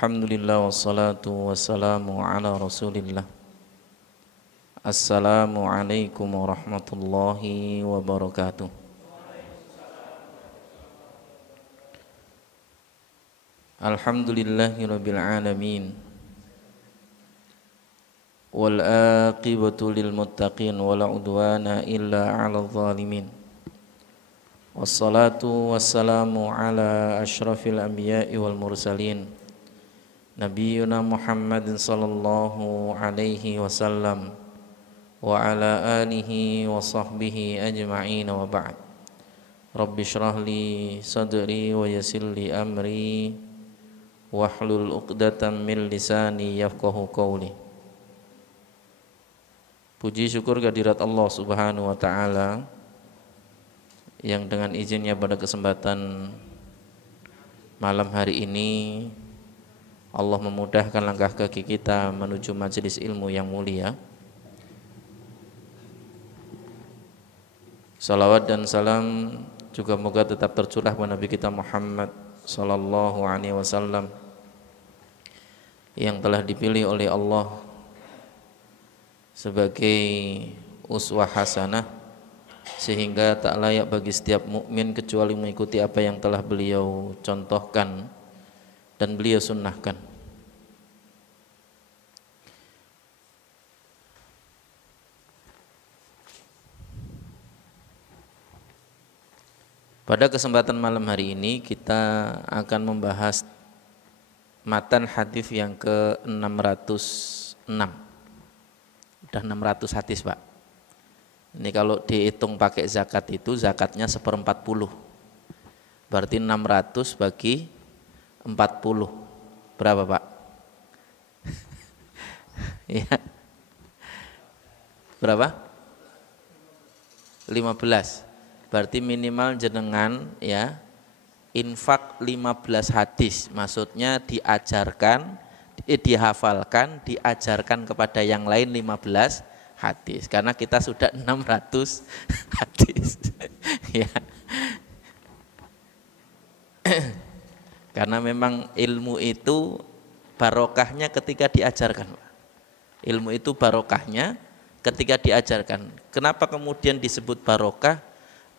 Alhamdulillah wassalatu wassalamu ala rasulillah. Assalamualaikum warahmatullahi wabarakatuh. Alhamdulillahi rabbil alamin. Wal aqibatu lil muttaqin wala udwana illa ala zalimin. Wassalatu wassalamu ala asyrafil anbiya'i wal mursalin, Nabiyyuna Muhammadin sallallahu alaihi wasallam wa ala alihi wa sahbihi ajma'in wa ba'd. Rabbi shrah li sadri wa yassir li amri wahlul 'uqdatam min lisani yafqahu qawli. Puji syukur kehadirat Allah Subhanahu wa taala yang dengan izinnya pada kesempatan malam hari ini Allah memudahkan langkah kaki kita menuju majelis ilmu yang mulia. Salawat dan salam juga moga tetap tercurah kepada Nabi kita Muhammad sallallahu alaihi wasallam yang telah dipilih oleh Allah sebagai uswah hasanah, sehingga tak layak bagi setiap mukmin kecuali mengikuti apa yang telah beliau contohkan dan beliau sunnahkan. Pada kesempatan malam hari ini kita akan membahas matan hadis yang ke-606. Udah 600 hadis, Pak. Ini kalau dihitung pakai zakat itu zakatnya 1/40. Berarti 600 bagi 40 berapa, Pak? Ya. Berapa? 15. Berarti minimal jenengan ya infak 15 hadis. Maksudnya diajarkan, dihafalkan, diajarkan kepada yang lain 15 hadis. Karena kita sudah 600 hadis. Ya. Karena memang ilmu itu barokahnya ketika diajarkan. Ilmu itu barokahnya ketika diajarkan. Kenapa kemudian disebut barokah?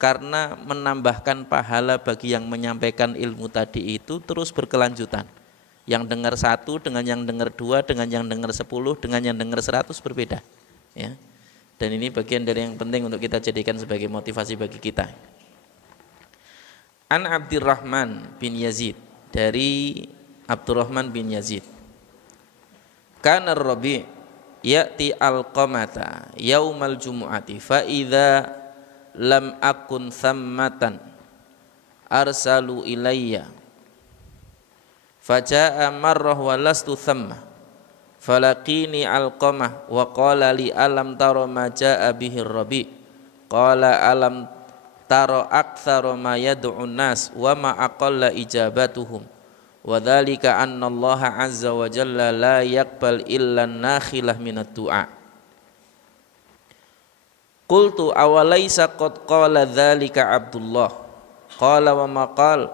Karena menambahkan pahala bagi yang menyampaikan ilmu tadi itu terus berkelanjutan. Yang dengar 1 dengan yang dengar 2, dengan yang dengar 10, dengan yang dengar 100 berbeda. Ya. Dan ini bagian dari yang penting untuk kita jadikan sebagai motivasi bagi kita. An Abdurrahman bin Yazid, dari Abdurrahman bin Yazid. Kana Rabi' ya'ti al-qamata yaumal jumu'ati fa idza lam akun thammatan arsalu ilayya faja'a marrah wa lastu thamma falaqini al-qamah wa qala li alam tara ma ja'a bihi Rabi' qala alam tara aktsara ma yad'un nas wa ma aqalla ijabatuhum wa dzalika anna Allah azza wa jalla la yaqbal illa nakhilah minad du'a. Qultu awalaysa qad qala dzalika Abdullah qala wa ma qala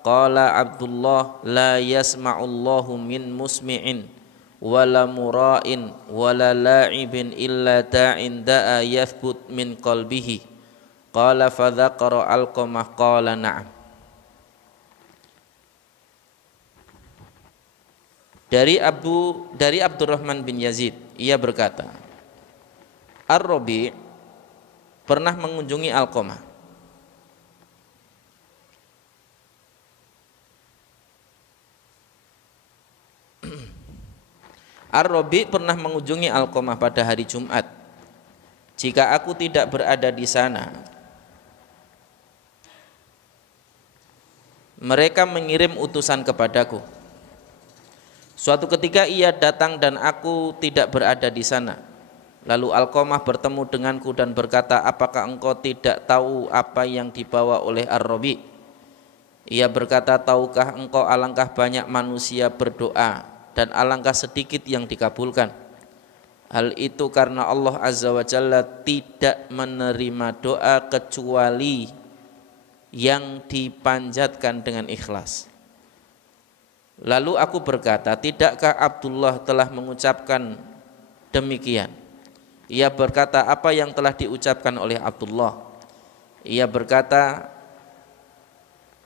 qala Abdullah la yasma'u Allahu min musmi'in wala mura'in wala la'ibin illa da'in da'a yathbut min qalbihi. Qala fa dzakara Alqamah qala na'am. Dari Abdurrahman bin Yazid, ia berkata, Ar-Rabi' pernah mengunjungi Alqamah. Ar-Rabi' pernah mengunjungi Alqamah pada hari Jumat. Jika aku tidak berada di sana, mereka mengirim utusan kepadaku. Suatu ketika ia datang dan aku tidak berada di sana. Lalu Alqamah bertemu denganku dan berkata, apakah engkau tidak tahu apa yang dibawa oleh Ar-Rabi'? Ia berkata, tahukah engkau alangkah banyak manusia berdoa dan alangkah sedikit yang dikabulkan. Hal itu karena Allah Azza wa Jalla tidak menerima doa kecuali yang dipanjatkan dengan ikhlas. Lalu aku berkata, tidakkah Abdullah telah mengucapkan demikian? Ia berkata, apa yang telah diucapkan oleh Abdullah?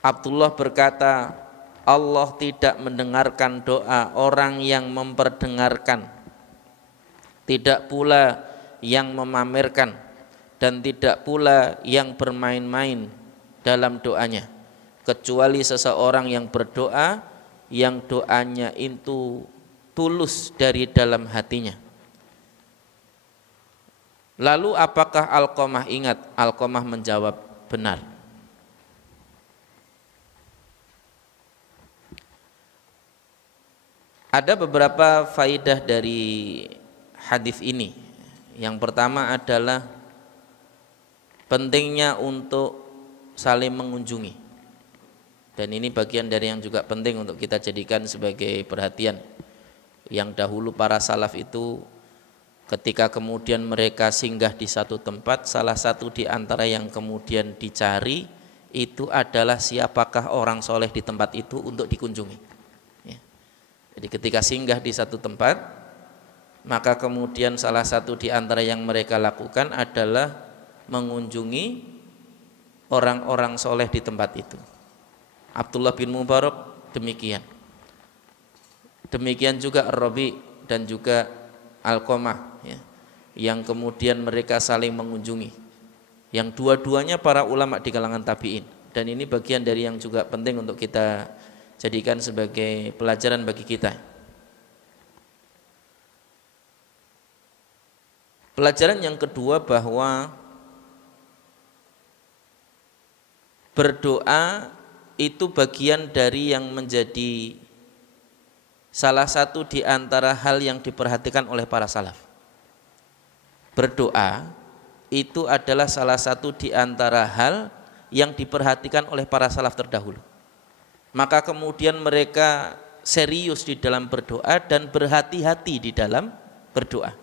Abdullah berkata, Allah tidak mendengarkan doa orang yang memperdengarkan, tidak pula yang memamerkan, dan tidak pula yang bermain-main dalam doanya, kecuali seseorang yang berdoa yang doanya itu tulus dari dalam hatinya. Lalu apakah Alqamah ingat? Alqamah menjawab, benar. Ada beberapa faidah dari hadis ini. Yang pertama adalah pentingnya untuk saling mengunjungi. Dan ini bagian dari yang juga penting untuk kita jadikan sebagai perhatian. Yang dahulu para salaf itu ketika kemudian mereka singgah di satu tempat, salah satu di antara yang kemudian dicari itu adalah siapakah orang soleh di tempat itu untuk dikunjungi. Ya. Jadi ketika singgah di satu tempat, maka kemudian salah satu di antara yang mereka lakukan adalah mengunjungi orang-orang soleh di tempat itu. Abdullah bin Mubarak demikian. Demikian juga Ar-Rabi dan juga Alqamah, ya, yang kemudian mereka saling mengunjungi, yang dua-duanya para ulama di kalangan tabi'in. Dan ini bagian dari yang juga penting untuk kita jadikan sebagai pelajaran bagi kita. Pelajaran yang kedua bahwa berdoa itu bagian dari yang menjadi salah satu di antara hal yang diperhatikan oleh para salaf. Berdoa itu adalah salah satu di antara hal yang diperhatikan oleh para salaf terdahulu. Maka kemudian mereka serius di dalam berdoa dan berhati-hati di dalam berdoa.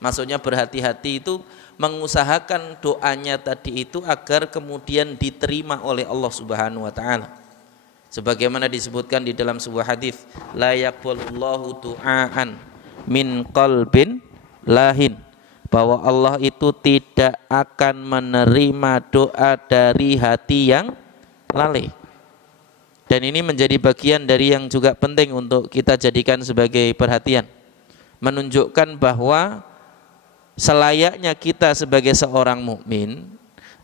Maksudnya berhati-hati itu mengusahakan doanya tadi itu agar kemudian diterima oleh Allah Subhanahu wa taala. Sebagaimana disebutkan di dalam sebuah hadis, la yaqbalullahu du'aan min qalbin lahin, bahwa Allah itu tidak akan menerima doa dari hati yang lalai. Dan ini menjadi bagian dari yang juga penting untuk kita jadikan sebagai perhatian, menunjukkan bahwa selayaknya kita sebagai seorang mukmin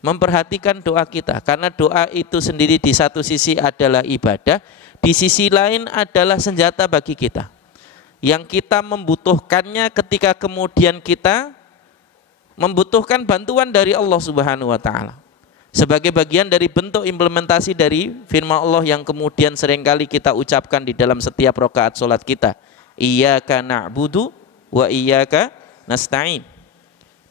memperhatikan doa kita, karena doa itu sendiri di satu sisi adalah ibadah, di sisi lain adalah senjata bagi kita yang kita membutuhkannya ketika kemudian kita membutuhkan bantuan dari Allah Subhanahu wa taala. Sebagai bagian dari bentuk implementasi dari firman Allah yang kemudian seringkali kita ucapkan di dalam setiap rakaat salat kita, iyyaka na'budu wa iyyaka nasta'in.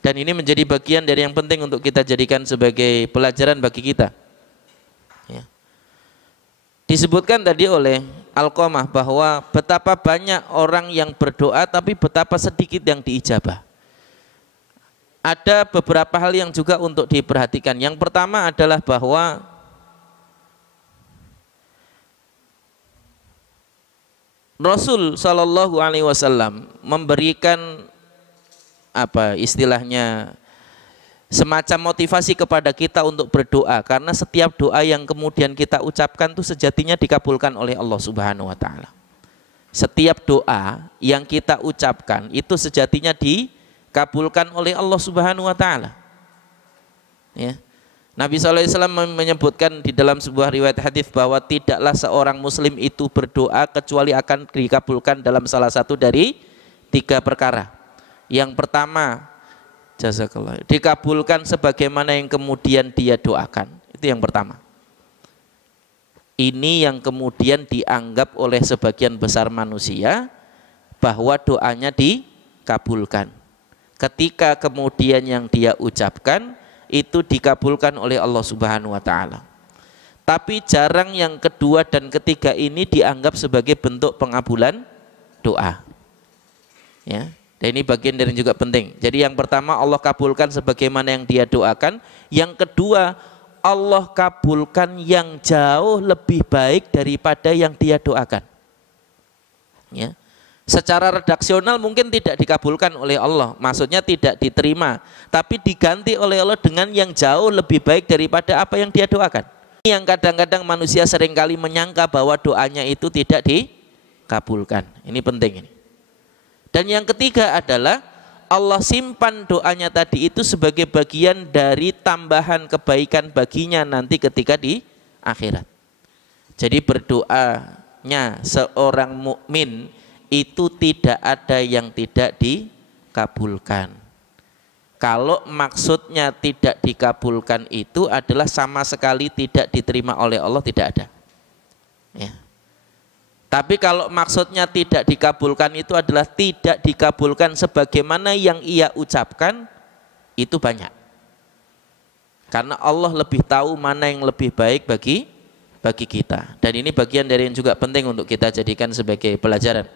Dan ini menjadi bagian dari yang penting untuk kita jadikan sebagai pelajaran bagi kita. Ya. Disebutkan tadi oleh Alqamah bahwa betapa banyak orang yang berdoa tapi betapa sedikit yang diijabah. Ada beberapa hal yang juga untuk diperhatikan. Yang pertama adalah bahwa Rasul Shallallahu Alaihi Wasallam memberikan apa istilahnya semacam motivasi kepada kita untuk berdoa, karena setiap doa yang kemudian kita ucapkan itu sejatinya dikabulkan oleh Allah Subhanahu wa taala. Setiap doa yang kita ucapkan itu sejatinya dikabulkan oleh Allah Subhanahu wa taala. Ya. Nabi SAW menyebutkan di dalam sebuah riwayat hadis bahwa tidaklah seorang muslim itu berdoa kecuali akan dikabulkan dalam salah satu dari 3 perkara. Yang pertama, jazakallah, dikabulkan sebagaimana yang kemudian dia doakan. Itu yang pertama. Ini yang kemudian dianggap oleh sebagian besar manusia bahwa doanya dikabulkan. Ketika kemudian yang dia ucapkan itu dikabulkan oleh Allah Subhanahu wa taala. Tapi jarang yang kedua dan ketiga ini dianggap sebagai bentuk pengabulan doa. Ya. Dan ini bagian dari yang juga penting. Jadi yang pertama Allah kabulkan sebagaimana yang dia doakan. Yang kedua Allah kabulkan yang jauh lebih baik daripada yang dia doakan. Ya. Secara redaksional mungkin tidak dikabulkan oleh Allah, maksudnya tidak diterima, tapi diganti oleh Allah dengan yang jauh lebih baik daripada apa yang dia doakan. Yang kadang-kadang manusia seringkali menyangka bahwa doanya itu tidak dikabulkan. Ini penting ini. Dan yang ketiga adalah Allah simpan doanya tadi itu sebagai bagian dari tambahan kebaikan baginya nanti ketika di akhirat. Jadi berdoanya seorang mukmin itu tidak ada yang tidak dikabulkan. Kalau maksudnya tidak dikabulkan itu adalah sama sekali tidak diterima oleh Allah, tidak ada. Ya. Tapi kalau maksudnya tidak dikabulkan itu adalah tidak dikabulkan sebagaimana yang ia ucapkan, itu banyak. Karena Allah lebih tahu mana yang lebih baik bagi kita. Dan ini bagian dari yang juga penting untuk kita jadikan sebagai pelajaran.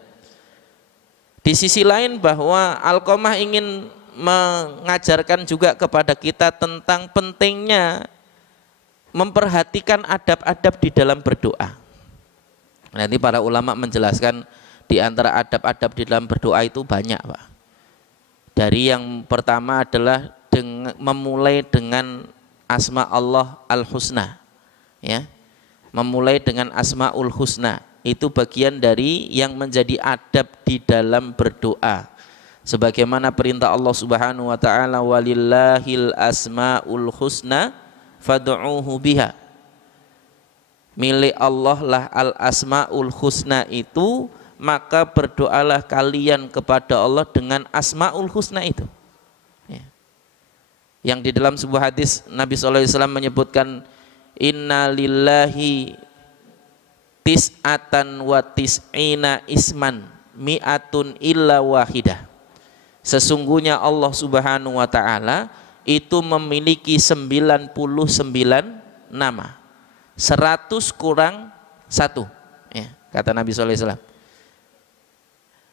Di sisi lain bahwa Alqamah ingin mengajarkan juga kepada kita tentang pentingnya memperhatikan adab-adab di dalam berdoa. Nanti para ulama menjelaskan di antara adab-adab di dalam berdoa itu banyak, Pak. Dari yang pertama adalah memulai dengan asma Allah al-husna, ya. Memulai dengan asmaul husna. Itu bagian dari yang menjadi adab di dalam berdoa. Sebagaimana perintah Allah Subhanahu wa taala, walillahil asmaul husna fad'uuhu biha. Milik Allah lah al asmaul husna itu, maka berdoalah kalian kepada Allah dengan asmaul husna itu. Ya. Yang di dalam sebuah hadis Nabi SAW menyebutkan inna lillahi tis'atan wa tis'ina isman mi'atun illa wahidah. Sesungguhnya Allah Subhanahu wa taala itu memiliki 99 nama. 100 kurang 1, ya, kata Nabi sallallahu alaihi wasallam.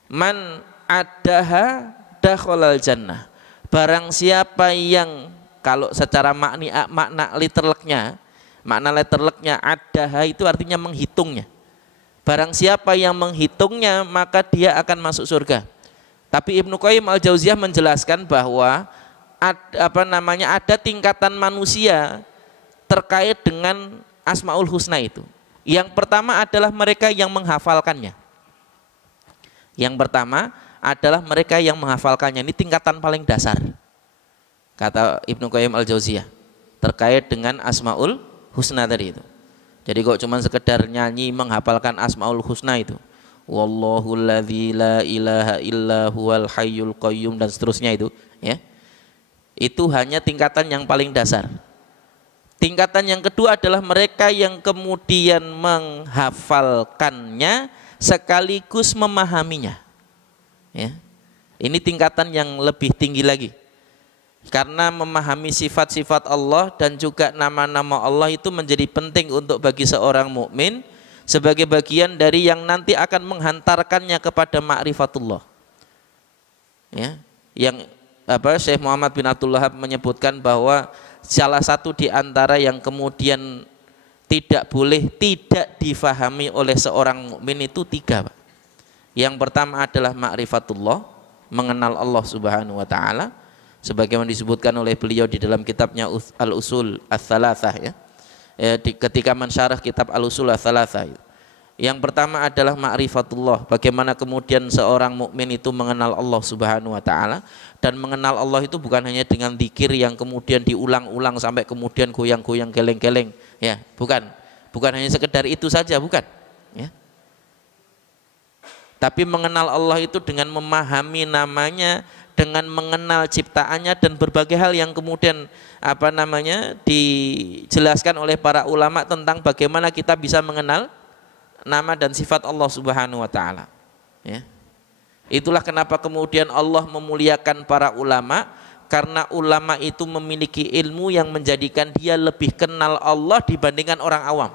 Man addaha dakhalal jannah. Barang siapa yang, kalau secara makna letterleknya adaha itu artinya menghitungnya. Barang siapa yang menghitungnya maka dia akan masuk surga. Tapi Ibnu Qayyim al-Jauziyah menjelaskan bahwa ada tingkatan manusia terkait dengan Asmaul Husna itu. Yang pertama adalah mereka yang menghafalkannya. Ini tingkatan paling dasar. Kata Ibnu Qayyim al-Jauziyah terkait dengan Asmaul Husna tadi itu. Jadi kok cuma sekedar nyanyi menghafalkan Asmaul Husna itu, wallahu alladzi la ilaha illa huwal hayyul qayyum dan seterusnya itu, ya. Itu hanya tingkatan yang paling dasar. Tingkatan yang kedua adalah mereka yang kemudian menghafalkannya sekaligus memahaminya. Ya. Ini tingkatan yang lebih tinggi lagi. Karena memahami sifat-sifat Allah dan juga nama-nama Allah itu menjadi penting untuk bagi seorang mukmin sebagai bagian dari yang nanti akan menghantarkannya kepada ma'rifatullah. Ya, yang Syekh Muhammad bin Abdul Wahab menyebutkan bahwa salah satu di antara yang kemudian tidak boleh tidak difahami oleh seorang mukmin itu 3, Pak. Yang pertama adalah ma'rifatullah, mengenal Allah Subhanahu wa taala. Sebagaimana disebutkan oleh beliau di dalam kitabnya Al-Usul Ats-Tsalatsah, ya. Ketika mensyarah kitab Al-Usul Ats-Tsalatsah. Yang pertama adalah ma'rifatullah, bagaimana kemudian seorang mukmin itu mengenal Allah Subhanahu wa taala, dan mengenal Allah itu bukan hanya dengan zikir yang kemudian diulang-ulang sampai kemudian goyang-goyang geleng-geleng, ya, bukan hanya sekedar itu saja, bukan, ya. Tapi mengenal Allah itu dengan memahami namanya, dengan mengenal ciptaannya dan berbagai hal yang kemudian dijelaskan oleh para ulama tentang bagaimana kita bisa mengenal nama dan sifat Allah Subhanahu wa taala, ya. Itulah kenapa kemudian Allah memuliakan para ulama, karena ulama itu memiliki ilmu yang menjadikan dia lebih kenal Allah dibandingkan orang awam.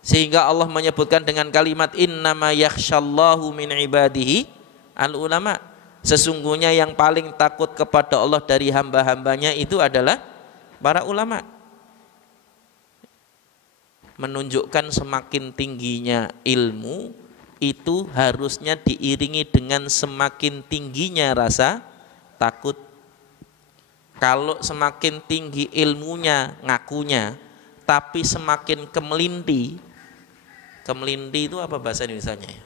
Sehingga Allah menyebutkan dengan kalimat innama yakhsyallahu min ibadihi al ulama. Sesungguhnya yang paling takut kepada Allah dari hamba-hambanya itu adalah para ulama. Menunjukkan semakin tingginya ilmu, itu harusnya diiringi dengan semakin tingginya rasa takut. Kalau semakin tinggi ilmunya, ngakunya, tapi semakin kemelinti. Kemelinti itu apa bahasa Indonesianya ya?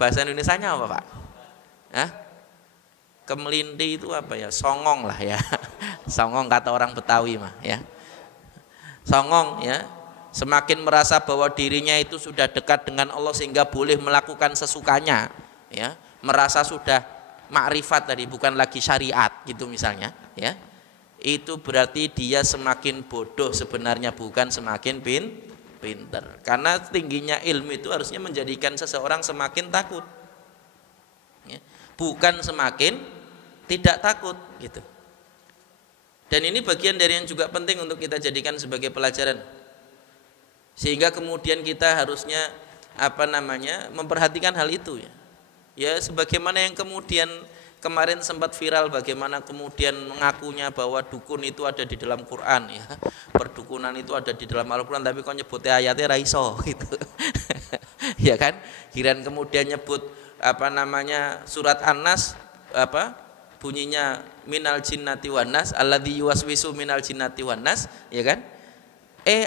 Bahasa Indonesianya apa Pak? Hah? Kemelinti itu apa ya? Songong lah ya. Songong kata orang Betawi mah ya. Songong ya. Semakin merasa bahwa dirinya itu sudah dekat dengan Allah sehingga boleh melakukan sesukanya ya. Merasa sudah makrifat tadi, bukan lagi syariat gitu misalnya ya. Itu berarti dia semakin bodoh sebenarnya, bukan semakin pinter. Karena tingginya ilmu itu harusnya menjadikan seseorang semakin takut ya. Bukan semakin tidak takut gitu. Dan ini bagian dari yang juga penting untuk kita jadikan sebagai pelajaran, sehingga kemudian kita harusnya memperhatikan hal itu ya. Ya sebagaimana yang kemudian kemarin sempat viral, bagaimana kemudian mengakunya bahwa dukun itu ada di dalam Quran ya. Perdukunan itu ada di dalam Al-Quran, tapi kok nyebutnya ayatnya raiso gitu. Ya kan? Kiran kemudian nyebut surat An-Nas bunyinya minal jinnati wan nas alladzi yuwaswisu minal jinnati wan nas, ya kan?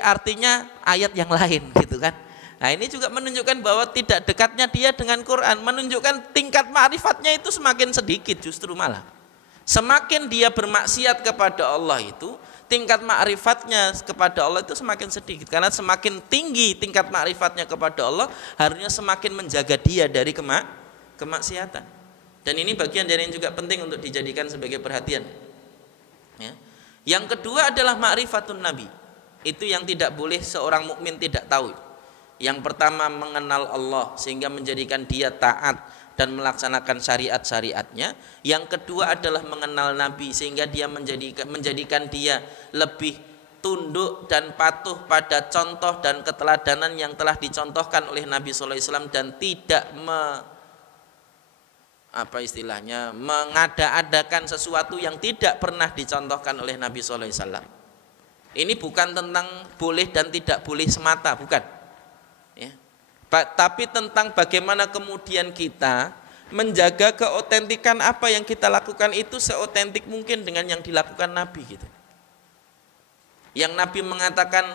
Artinya ayat yang lain gitu kan. Nah, ini juga menunjukkan bahwa tidak dekatnya dia dengan Quran, menunjukkan tingkat ma'rifatnya itu semakin sedikit justru malah. Semakin dia bermaksiat kepada Allah itu, tingkat ma'rifatnya kepada Allah itu semakin sedikit. Karena semakin tinggi tingkat ma'rifatnya kepada Allah, harusnya semakin menjaga dia dari kemaksiatan. Dan ini bagian dari yang juga penting untuk dijadikan sebagai perhatian ya. Yang kedua adalah ma'rifatun Nabi. Itu yang tidak boleh seorang mukmin tidak tahu. Yang pertama mengenal Allah sehingga menjadikan dia taat dan melaksanakan syariat-syariatnya. Yang kedua adalah mengenal Nabi sehingga dia menjadikan dia lebih tunduk dan patuh pada contoh dan keteladanan yang telah dicontohkan oleh Nabi sallallahu alaihi wasallam, dan tidak mengada-adakan sesuatu yang tidak pernah dicontohkan oleh Nabi sallallahu alaihi wasallam. Ini bukan tentang boleh dan tidak boleh semata, bukan ya. Tapi tentang bagaimana kemudian kita menjaga keotentikan apa yang kita lakukan itu seotentik mungkin dengan yang dilakukan Nabi gitu. Yang Nabi mengatakan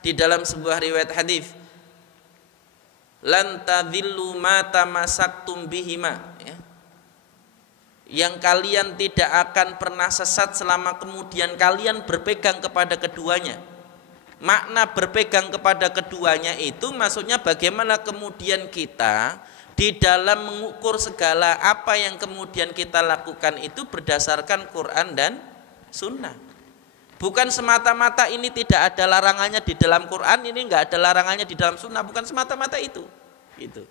di dalam sebuah riwayat hadis, lan tadhillu ma tamassaktum bihima ya. Yang kalian tidak akan pernah sesat selama kemudian kalian berpegang kepada keduanya. Makna berpegang kepada keduanya itu maksudnya bagaimana kemudian kita di dalam mengukur segala apa yang kemudian kita lakukan itu berdasarkan Quran dan Sunnah. Bukan semata-mata ini tidak ada larangannya di dalam Quran, ini enggak ada larangannya di dalam Sunnah, bukan semata-mata itu gitu.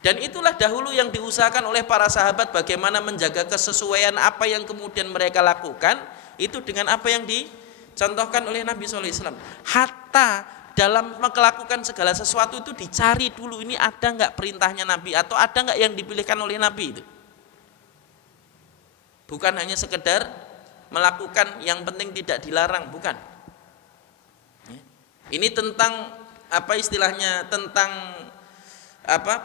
Dan itulah dahulu yang diusahakan oleh para sahabat, bagaimana menjaga kesesuaian apa yang kemudian mereka lakukan itu dengan apa yang dicontohkan oleh Nabi SAW. Hatta dalam melakukan segala sesuatu itu dicari dulu, ini ada nggak perintahnya Nabi atau ada nggak yang dipilihkan oleh Nabi itu. Bukan hanya sekedar melakukan yang penting tidak dilarang, bukan. Ini tentang tentang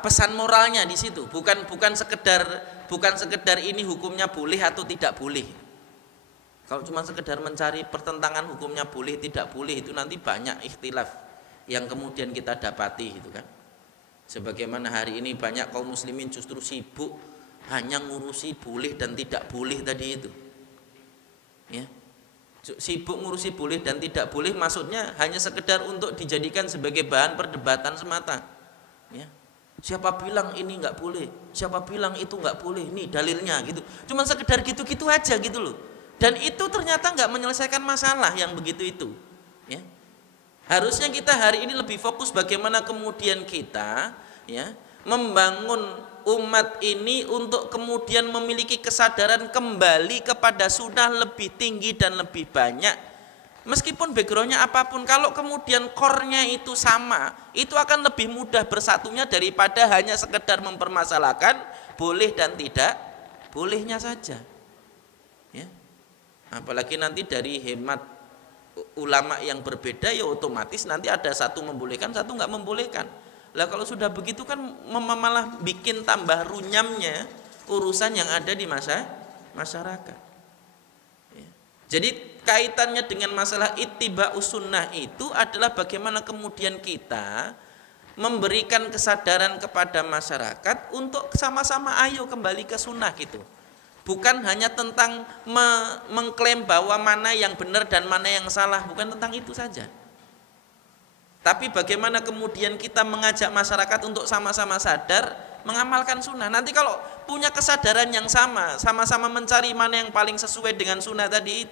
pesan moralnya di situ, bukan sekedar ini hukumnya boleh atau tidak boleh. Kalau cuma sekedar mencari pertentangan hukumnya boleh tidak boleh, itu nanti banyak ikhtilaf yang kemudian kita dapati gitu kan. Sebagaimana hari ini banyak kaum muslimin justru sibuk hanya ngurusi boleh dan tidak boleh tadi itu ya. Sibuk ngurusi boleh dan tidak boleh, maksudnya hanya sekedar untuk dijadikan sebagai bahan perdebatan semata ya. Siapa bilang ini nggak boleh, siapa bilang itu nggak boleh, nih dalilnya gitu. Cuman sekedar gitu-gitu aja gitu loh. Dan itu ternyata nggak menyelesaikan masalah yang begitu itu ya. Harusnya kita hari ini lebih fokus bagaimana kemudian kita ya membangun umat ini untuk kemudian memiliki kesadaran kembali kepada sunnah lebih tinggi dan lebih banyak. Meskipun backgroundnya apapun, kalau kemudian core-nya itu sama, itu akan lebih mudah bersatunya daripada hanya sekedar mempermasalahkan boleh dan tidak bolehnya saja ya. Apalagi nanti dari hemat ulama yang berbeda, ya otomatis nanti ada satu membolehkan, satu nggak membolehkan. Lah kalau sudah begitu kan malah bikin tambah runyamnya urusan yang ada di masyarakat. Ya. Jadi kaitannya dengan masalah ittiba'us sunnah itu adalah bagaimana kemudian kita memberikan kesadaran kepada masyarakat untuk sama-sama ayo kembali ke sunnah gitu. Bukan hanya tentang mengklaim bahwa mana yang benar dan mana yang salah, bukan tentang itu saja. Tapi bagaimana kemudian kita mengajak masyarakat untuk sama-sama sadar mengamalkan sunnah. Nanti kalau punya kesadaran yang sama-sama mencari mana yang paling sesuai dengan sunnah tadi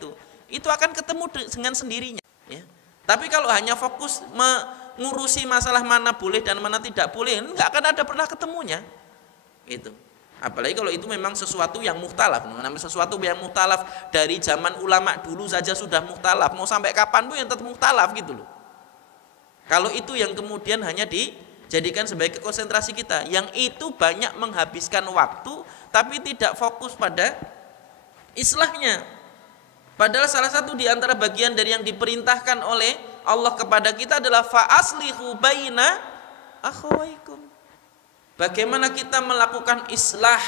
itu akan ketemu dengan sendirinya. Ya. Tapi kalau hanya fokus mengurusi masalah mana boleh dan mana tidak boleh, nggak akan ada pernah ketemunya. Itu. Apalagi kalau itu memang sesuatu yang mukhtalaf. Namanya sesuatu yang mukhtalaf dari zaman ulama dulu saja sudah mukhtalaf. Mau sampai kapan pun yang tetap mukhtalaf gitu loh. Kalau itu yang kemudian hanya dijadikan sebagai konsentrasi kita, yang itu banyak menghabiskan waktu tapi tidak fokus pada islahnya. Padahal salah satu di antara bagian dari yang diperintahkan oleh Allah kepada kita adalah fa aslihu baina akhawaikum. Bagaimana kita melakukan islah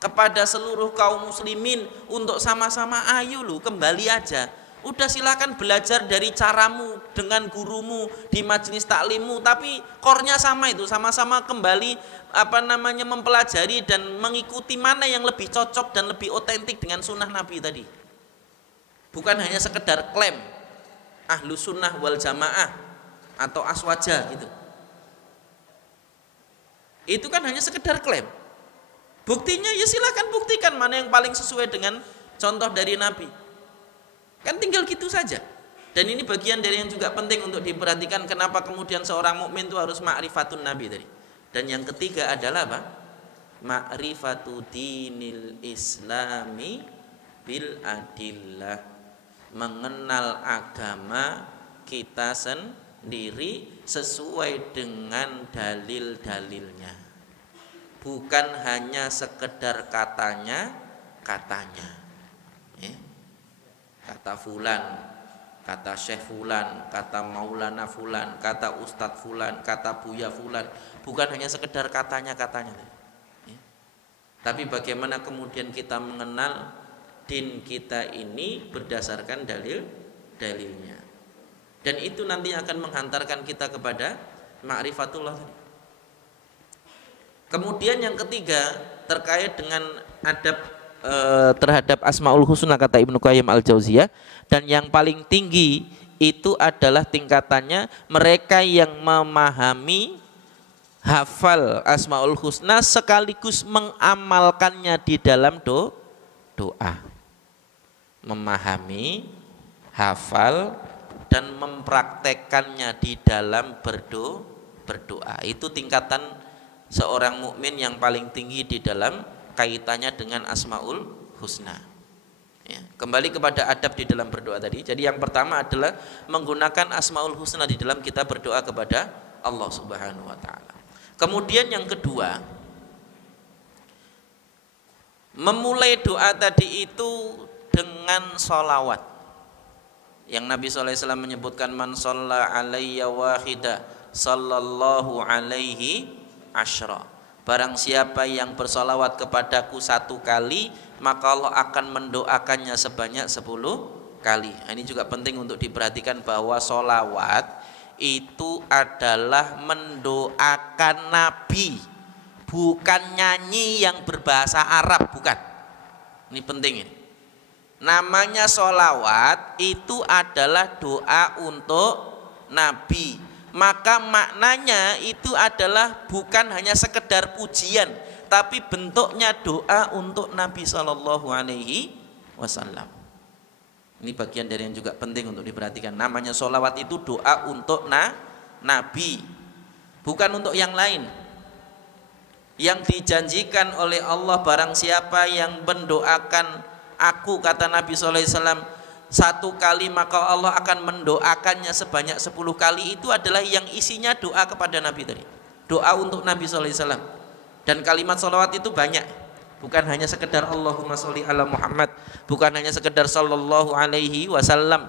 kepada seluruh kaum muslimin untuk sama-sama ayo lu kembali aja. Udah silakan belajar dari caramu dengan gurumu di majelis taklimmu, tapi core-nya sama itu, sama-sama kembali mempelajari dan mengikuti mana yang lebih cocok dan lebih otentik dengan sunnah Nabi tadi. Bukan hanya sekedar klaim ahlu sunnah wal jamaah atau aswaja gitu. Itu kan hanya sekedar klaim. Buktinya ya silakan buktikan mana yang paling sesuai dengan contoh dari Nabi. Kan tinggal gitu saja. Dan ini bagian dari yang juga penting untuk diperhatikan, kenapa kemudian seorang mukmin itu harus ma'rifatun Nabi tadi. Dan yang ketiga adalah apa? Ma'rifatu dinil islami bil adillah. Mengenal agama kita sendiri sesuai dengan dalil-dalilnya. Bukan hanya sekedar katanya. Kata fulan, kata syekh fulan, kata maulana fulan, kata ustadz fulan, kata buya fulan. Bukan hanya sekedar katanya. Ya. Tapi bagaimana kemudian kita mengenal din kita ini berdasarkan dalilnya. Dan itu nanti akan menghantarkan kita kepada ma'rifatullah. Kemudian yang ketiga terkait dengan adab terhadap Asmaul Husna kata Ibnu Qayyim Al-Jauziyah, dan yang paling tinggi itu adalah tingkatannya mereka yang memahami, hafal Asmaul Husna sekaligus mengamalkannya di dalam doa. Memahami, hafal dan mempraktekkannya di dalam berdoa. Itu tingkatan seorang mukmin yang paling tinggi di dalam kaitannya dengan Asmaul Husna. Ya, kembali kepada adab di dalam berdoa tadi. Jadi yang pertama adalah menggunakan Asmaul Husna di dalam kita berdoa kepada Allah Subhanahu wa taala. Kemudian yang kedua, memulai doa tadi itu dengan sholawat. Yang Nabi SAW menyebutkan man shalla alayya wahida sallallahu alaihi asyra. Barang siapa yang bersolawat kepadaku 1 kali, maka Allah akan mendoakannya sebanyak 10 kali. Nah, ini juga penting untuk diperhatikan bahwa solawat itu adalah mendoakan Nabi, bukan nyanyi yang berbahasa Arab, bukan. Ini penting ini. Namanya solawat itu adalah doa untuk Nabi. Maka maknanya itu adalah bukan hanya sekedar pujian, tapi bentuknya doa untuk Nabi Shallallahu Alaihi Wasallam. Ini bagian dari yang juga penting untuk diperhatikan. Namanya sholawat itu doa untuk Nabi, bukan untuk yang lain. Yang dijanjikan oleh Allah, barang siapa yang mendoakan aku, kata Nabi Shallallahu Alaihi Wasallam, 1 kali, maka Allah akan mendoakannya sebanyak 10 kali. Itu adalah yang isinya doa kepada Nabi tadi, doa untuk Nabi SAW. Dan kalimat sholawat itu banyak, bukan hanya sekedar Allahumma sholli ala Muhammad, bukan hanya sekedar sallallahu alaihi wasallam,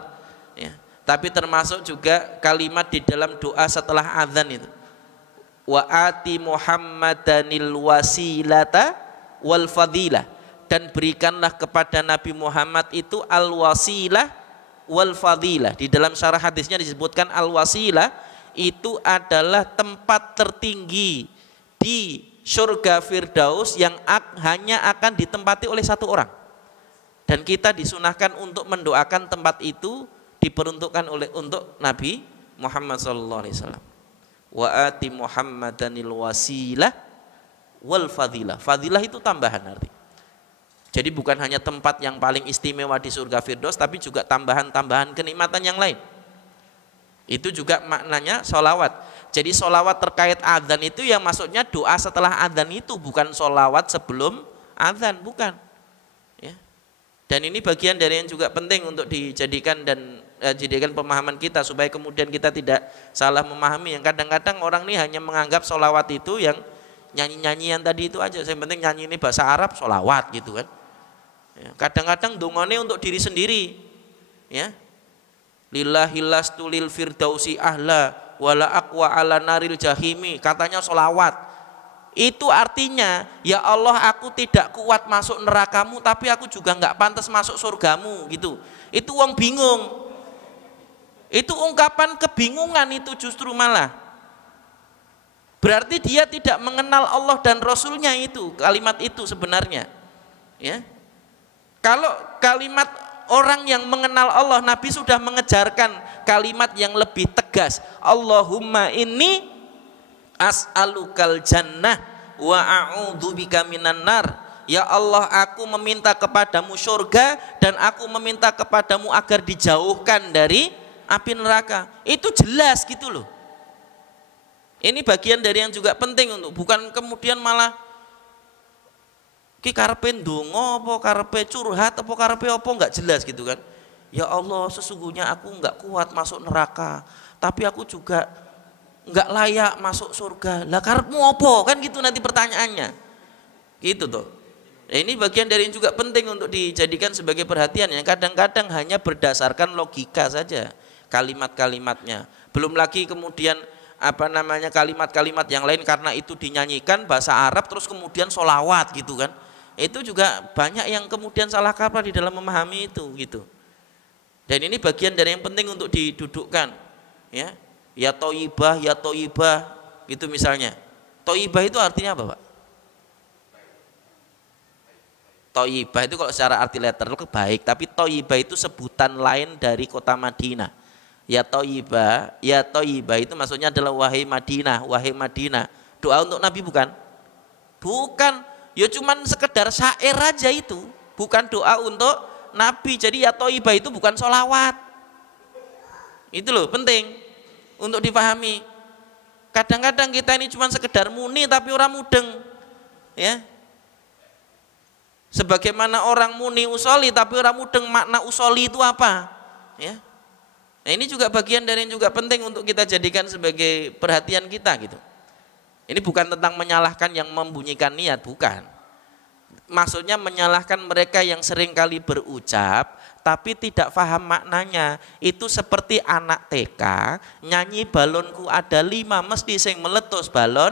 ya. Tapi termasuk juga kalimat di dalam doa setelah azan itu. Wa ati Muhammadanil wasilata wal fadilah, dan berikanlah kepada Nabi Muhammad itu al wasilah wal fadilah. Di dalam syarah hadisnya disebutkan al wasilah itu adalah tempat tertinggi di surga Firdaus yang hanya akan ditempati oleh satu orang. Dan kita disunahkan untuk mendoakan tempat itu diperuntukkan untuk Nabi Muhammad SAW. Wa ati Muhammadanil wasilah wal fadilah. Fadilah itu tambahan arti. Jadi bukan hanya tempat yang paling istimewa di surga Firdaus, tapi juga tambahan-tambahan kenikmatan yang lain. Itu juga maknanya sholawat. Jadi sholawat terkait adzan itu yang maksudnya doa setelah adzan itu, bukan sholawat sebelum adzan, bukan. Ya. Dan ini bagian dari yang juga penting untuk dijadikan dan jadikan pemahaman kita supaya kemudian kita tidak salah memahami. Yang kadang-kadang orang ini hanya menganggap sholawat itu yang nyanyi-nyanyian tadi itu aja. Yang penting nyanyi ini bahasa Arab, sholawat gitu kan. Ya. Kadang-kadang dongane untuk diri sendiri. Ya. Lillahillastu lil firdausi ahla wala aqwa ala naril jahimi, katanya sholawat. Itu artinya, ya Allah aku tidak kuat masuk nerakamu, tapi aku juga nggak pantas masuk surgamu gitu. Itu wong bingung. Itu ungkapan kebingungan itu justru malah. Berarti dia tidak mengenal Allah dan Rasulnya itu, kalimat itu sebenarnya. Ya. Kalau kalimat orang yang mengenal Allah, Nabi sudah mengejarkan kalimat yang lebih tegas. Allahumma inni as'alukal jannah wa a'udzubika minan nar. Ya Allah, aku meminta kepadamu surga dan aku meminta kepadamu agar dijauhkan dari api neraka. Itu jelas gitu loh. Ini bagian dari yang juga penting untuk bukan kemudian malah ki karepe ndonga apa karepe curhat apa karepe apa enggak jelas gitu kan. Ya Allah, sesungguhnya aku enggak kuat masuk neraka, tapi aku juga enggak layak masuk surga. Lah karepmu apa? Kan gitu nanti pertanyaannya. Gitu tuh. Ini bagian dari yang juga penting untuk dijadikan sebagai perhatian ya. Kadang-kadang hanya berdasarkan logika saja kalimat-kalimatnya. Belum lagi kemudian kalimat-kalimat yang lain karena itu dinyanyikan bahasa Arab terus kemudian sholawat gitu kan. Itu juga banyak yang kemudian salah kaprah di dalam memahami itu gitu. Dan ini bagian dari yang penting untuk didudukkan ya. Ya thayyibah gitu misalnya. Thayyibah itu artinya apa, Pak? Thayyibah itu kalau secara arti literal baik, tapi thayyibah itu sebutan lain dari kota Madinah. Ya thayyibah itu maksudnya adalah wahai Madinah. Doa untuk Nabi bukan? Bukan. Ya cuman sekedar syair aja itu, bukan doa untuk Nabi. Jadi ya thayyibah itu bukan sholawat. Itu loh penting untuk dipahami. Kadang-kadang kita ini cuman sekedar muni tapi orang mudeng. Ya. Sebagaimana orang muni usoli tapi orang mudeng makna usoli itu apa? Ya. Nah ini juga bagian dari yang juga penting untuk kita jadikan sebagai perhatian kita gitu. Ini bukan tentang menyalahkan yang membunyikan niat, bukan. Maksudnya menyalahkan mereka yang sering kali berucap tapi tidak paham maknanya. Itu seperti anak TK nyanyi balonku ada 5 mesti sing meletus balon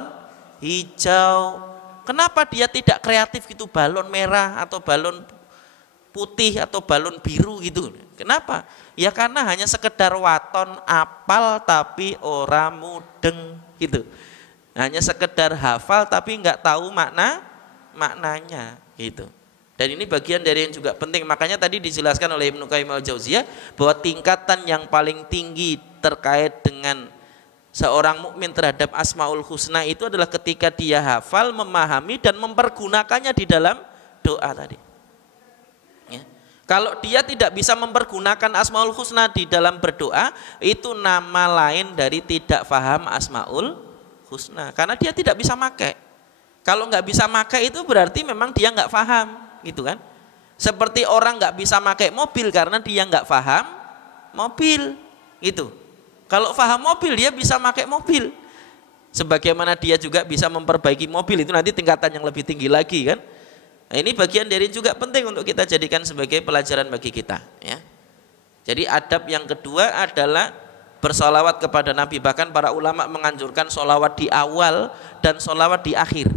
hijau. Kenapa dia tidak kreatif gitu, balon merah atau balon putih atau balon biru gitu? Kenapa? Ya karena hanya sekedar waton apal tapi ora mudeng gitu. Hanya sekedar hafal tapi enggak tahu maknanya gitu. Dan ini bagian dari yang juga penting. Makanya tadi dijelaskan oleh Ibnu Qayyim al-Jauziyah bahwa tingkatan yang paling tinggi terkait dengan seorang mukmin terhadap Asmaul Husna itu adalah ketika dia hafal, memahami dan mempergunakannya di dalam doa tadi. Ya. Kalau dia tidak bisa mempergunakan Asmaul Husna di dalam berdoa, itu nama lain dari tidak paham Asmaul Husna, karena dia tidak bisa pakai. Kalau nggak bisa pakai itu berarti memang dia nggak paham, gitu kan? Seperti orang nggak bisa pakai mobil karena dia nggak paham mobil, gitu. Kalau paham mobil dia bisa pakai mobil. Sebagaimana dia juga bisa memperbaiki mobil, itu nanti tingkatan yang lebih tinggi lagi kan? Nah, ini bagian dari juga penting untuk kita jadikan sebagai pelajaran bagi kita, ya. Jadi adab yang kedua adalah bersolawat kepada Nabi. Bahkan para ulama menganjurkan solawat di awal dan solawat di akhir.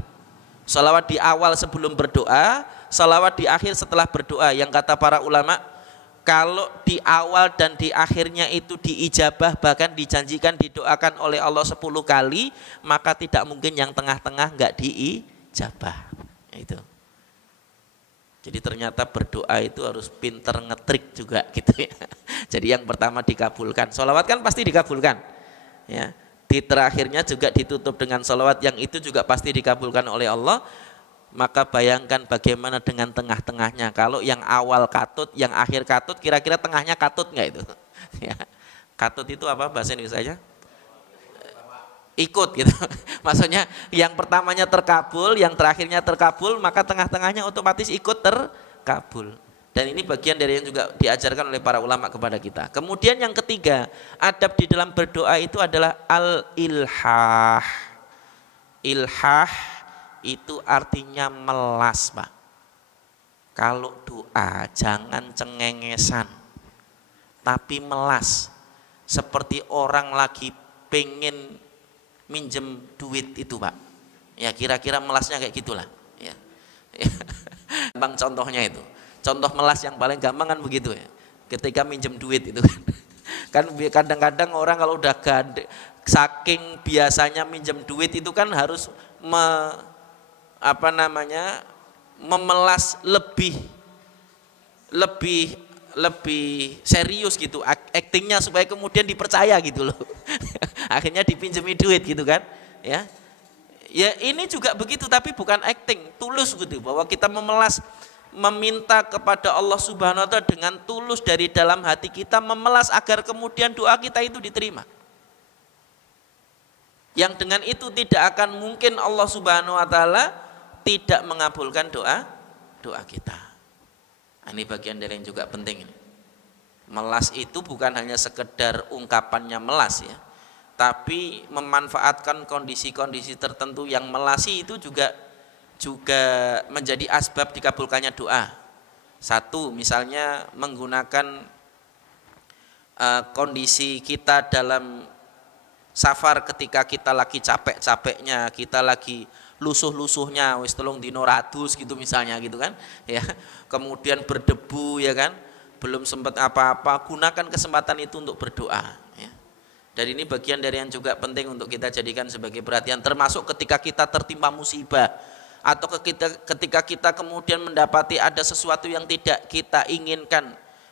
Solawat di awal sebelum berdoa, solawat di akhir setelah berdoa. Yang kata para ulama, kalau di awal dan di akhirnya itu diijabah, bahkan dijanjikan didoakan oleh Allah 10 kali, maka tidak mungkin yang tengah-tengah enggak diijabah. Itu. Jadi ternyata berdoa itu harus pinter ngetrik juga gitu ya. Jadi yang pertama dikabulkan. Sholawat kan pasti dikabulkan. Ya. Di terakhirnya juga ditutup dengan sholawat yang itu juga pasti dikabulkan oleh Allah. Maka bayangkan bagaimana dengan tengah-tengahnya. Kalau yang awal katut, yang akhir katut, kira-kira tengahnya katut nggak itu? Ya. Katut itu apa bahasa Indonesia? Ikut gitu. Maksudnya yang pertamanya terkabul, yang terakhirnya terkabul, maka tengah-tengahnya otomatis ikut terkabul. Dan ini bagian dari yang juga diajarkan oleh para ulama kepada kita. Kemudian yang ketiga, adab di dalam berdoa itu adalah al-ilhah. Ilhah itu artinya melas, Pak. Kalau doa jangan cengengesan, tapi melas. Seperti orang lagi pengen minjem duit itu, Pak. Ya kira-kira melasnya kayak gitulah. Ya. Bang contohnya itu. Contoh melas yang paling gampang kan begitu ya. Ketika minjem duit itu kan. Kan kadang-kadang orang kalau udah saking biasanya minjem duit itu kan harus memelas lebih serius gitu, aktingnya supaya kemudian dipercaya gitu loh. Akhirnya dipinjemi duit gitu kan, ya. Ya ini juga begitu, tapi bukan akting, tulus gitu, bahwa kita meminta kepada Allah Subhanahu wa taala dengan tulus dari dalam hati kita, memelas agar kemudian doa kita itu diterima. Yang dengan itu tidak akan mungkin Allah Subhanahu wa taala tidak mengabulkan doa kita. Ini bagian dari yang juga penting ini. Melas itu bukan hanya sekedar ungkapannya melas ya, tapi memanfaatkan kondisi-kondisi tertentu yang melasi itu juga menjadi asbab dikabulkannya doa. Satu, misalnya menggunakan kondisi kita dalam safar ketika kita lagi capek-capeknya, kita lagi lusuh-lusuhnya, wis telung dino ratus gitu misalnya gitu kan, ya. Kemudian berdebu ya kan, belum sempat apa-apa, gunakan kesempatan itu untuk berdoa. Ya. Dan ini bagian dari yang juga penting untuk kita jadikan sebagai perhatian, termasuk ketika kita tertimpa musibah atau ketika kita kemudian mendapati ada sesuatu yang tidak kita inginkan,